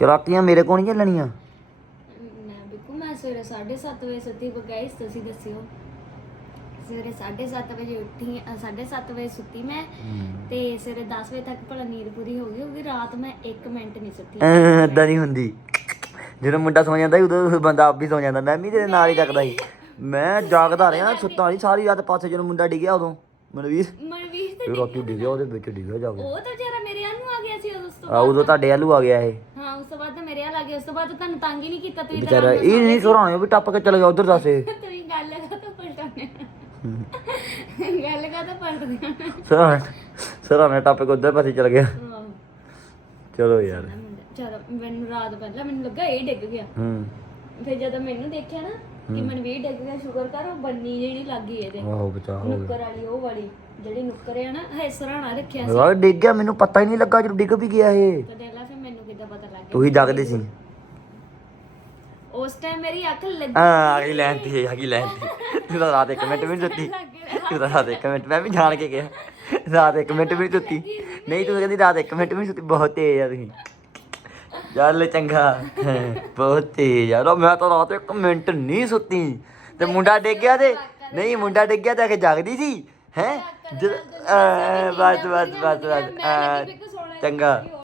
ਚਰਾਤੀਆਂ ਮੇਰੇ ਕੋਲ ਨਹੀਂ ਚੱਲਣੀਆਂ। ਨਾ ਬਿਕੂ ਮੈਂ ਸਵੇਰੇ 7:30 ਵਜੇ ਸੁੱਤੀ ਬਗਾਈਸ ਤੁਸੀਂ ਦੱਸਿਓ। ਸਵੇਰੇ 7:30 ਵਜੇ ਉੱਠੀ ਅ, 7:30 ਵਜੇ ਸੁੱਤੀ ਮੈਂ ਤੇ ਸਵੇਰੇ 10 ਵਜੇ ਤੱਕ ਭਲਾ ਨੀਂਦ ਪੂਰੀ ਹੋ ਗਈ ਹੋਊਗੀ ਰਾਤ ਮੈਂ 1 ਮਿੰਟ ਨਹੀਂ ਸੁੱਤੀ। ਏਦਾਂ ਨਹੀਂ ਹੁੰਦੀ। ਜਦੋਂ ਮੁੰਡਾ ਸੌ ਜਾਂਦਾ ਸੀ ਉਦੋਂ ਬੰਦਾ ਆਪ ਵੀ ਸੌ ਜਾਂਦਾ। ਮੈਂ ਵੀ ਤੇਰੇ ਨਾਲ ਹੀ ਜਗਦਾ ਸੀ। ਮੈਂ ਜਾਗਦਾ ਰਿਹਾ ਸੁੱਤਾ ਨਹੀਂ ਸਾਰੀ ਰਾਤ ਪਾਸੇ ਜਦੋਂ ਮੁੰਡਾ ਡਿੱਗਿਆ ਉਦੋਂ। ਮਨਵੀਰ? ਮਨਵੀਰ ਤੇ ਰਾਤੀ ਡਿੱਗਿਆ ਉਹਦੇ ਵਿੱਚ ਡਿੱਗਿਆ ਜਾ ਉਹ ਤਾਂ ਵਿਚਾਰਾ ਮੇਰੇ ਵੱਲ ਨੂੰ ਆ ਗਿਆ ਸੀ ਉਸ ਤੋਂ ਆ ਉਦੋਂ ਤੁਹਾਡੇ ਵੱਲੂ ਆ ਗਿਆ ਇਹ। ਹਾਂ ਉਸ ਤੋਂ ਬਾਅਦ ਤਾਂ ਮੇਰੇ ਵੱਲ ਆ ਗਿਆ। ਉਸ ਤੋਂ ਬਾਅਦ ਤਾਂ ਤੁਹਾਨੂੰ ਤੰਗ ਹੀ ਨਹੀਂ ਕੀਤਾ ਤੁਸੀਂ ਵਿਚਾਰਾ ਇਹ ਨਹੀਂ ਸੁਰਾਣੇ ਵੀ ਟੱਪ ਕੇ ਚਲ ਗਿਆ ਉਧਰ ਦੱਸੇ ਤੁਸੀਂ ਗੱਲ ਲਗਾ ਤਾਂ ਪਲਟਾਉਣੇ ਗੱਲ ਲਗਾ ਤਾਂ ਪਲਟਦੇ ਸਰਾਣੇ ਸਰਾਣੇ ਟੱਪ ਕੇ ਉਧਰ ਪਾਸੇ ਚਲ ਗਿਆ। ਚਲੋ ਯਾਰ। ਚਲੋ ਮੈਨੂੰ ਰਾਤ ਪਹਿਲਾਂ ਮੈਨੂੰ ਲੱਗਾ ਇਹ ਡਿੱਗ ਗਿਆ। ਹੂੰ। ਫਿਰ ਜਦੋਂ ਮੈਨੂੰ ਦੇਖਿਆ ਨਾ ਕਿ ਮਨਵੀਰ ਡਿੱਗ ਗਿਆ ਸ਼ੁਕਰ ਕਰ ਉਹ ਬੰਨੀ ਜਿਹੜੀ ਲੱਗੀ ਇਹਦੇ। ਆਹੋ ਬਚਾ ਹੋ ਨੁੱਕਰ ਵਾਲੀ ਉਹ ਵਾਲੀ ਜਿਹੜੀ ਨੁੱਕਰ ਆ ਨਾ ਹੈ ਸਰਾਣਾ ਰੱਖਿਆ ਸੀ। ਗਿਆ ਯਾਰ ਡਿੱਗ ਗਿਆ ਮੈਨੂੰ ਪਤਾ ਹੀ ਨਹੀਂ ਲੱਗਾ ਜਦੋਂ ਡਿੱਗ ਵੀ ਗਿਆ ਇਹ। ਤਾਂ ਦੇਖ ਲਾ ਫਿਰ ਮੈਨੂੰ ਕਿੱਦਾਂ ਪਤਾ ਲੱਗ ਗਿਆ। ਤੂੰ ਹੀ ਜਾਗਦੇ ਸੀ। ਉਸ ਟਾਈਮ ਮੇਰੀ ਅੱਖ ਲੱਗੀ ਹਾਂ ਅਗਲੀ ਲਾਈਨ ਤੇ ਅਗਲੀ ਲਾਈਨ ਤੇ ਤੂੰ ਤਾਂ ਰਾਤ ਇੱਕ ਮਿੰਟ ਵੀ ਨਹੀਂ ਸੁੱਤੀ। ਤੂੰ ਤਾਂ ਰਾਤ ਇੱਕ ਮਿੰਟ ਮੈਂ ਵੀ ਜਾਣ ਕੇ ਗਿਆ। ਰਾਤ ਇੱਕ ਮਿੰਟ ਵੀ ਨਹੀਂ ਸੁੱਤੀ। ਨਹੀਂ ਤੂੰ ਕਹਿੰਦੀ ਰਾਤ ਇੱਕ ਮਿੰਟ ਵੀ ਨਹੀਂ ਸੁੱਤੀ ਬਹੁਤ ਤੇਜ਼ ਆ ਤੁਸੀਂ। ਚੱਲ ਚੰਗਾ ਬਹੁਤ ਤੇਜ਼ ਯਾਰ ਮੈਂ ਤਾਂ ਰਾਤ ਇੱਕ ਮਿੰਟ ਨਹੀਂ ਸੁੱਤੀ ਤੇ ਮੁੰਡਾ ਡਿੱਗ ਗਿਆ ਤੇ ਨਹੀਂ ਮੁੰਡਾ ਡਿੱਗ ਗਿਆ ਤੇ ਕੇ ਜਾਗਦੀ ਸੀ ਹੈ ਬਸ ਬਸ ਬਸ ਬਸ ਚੰਗਾ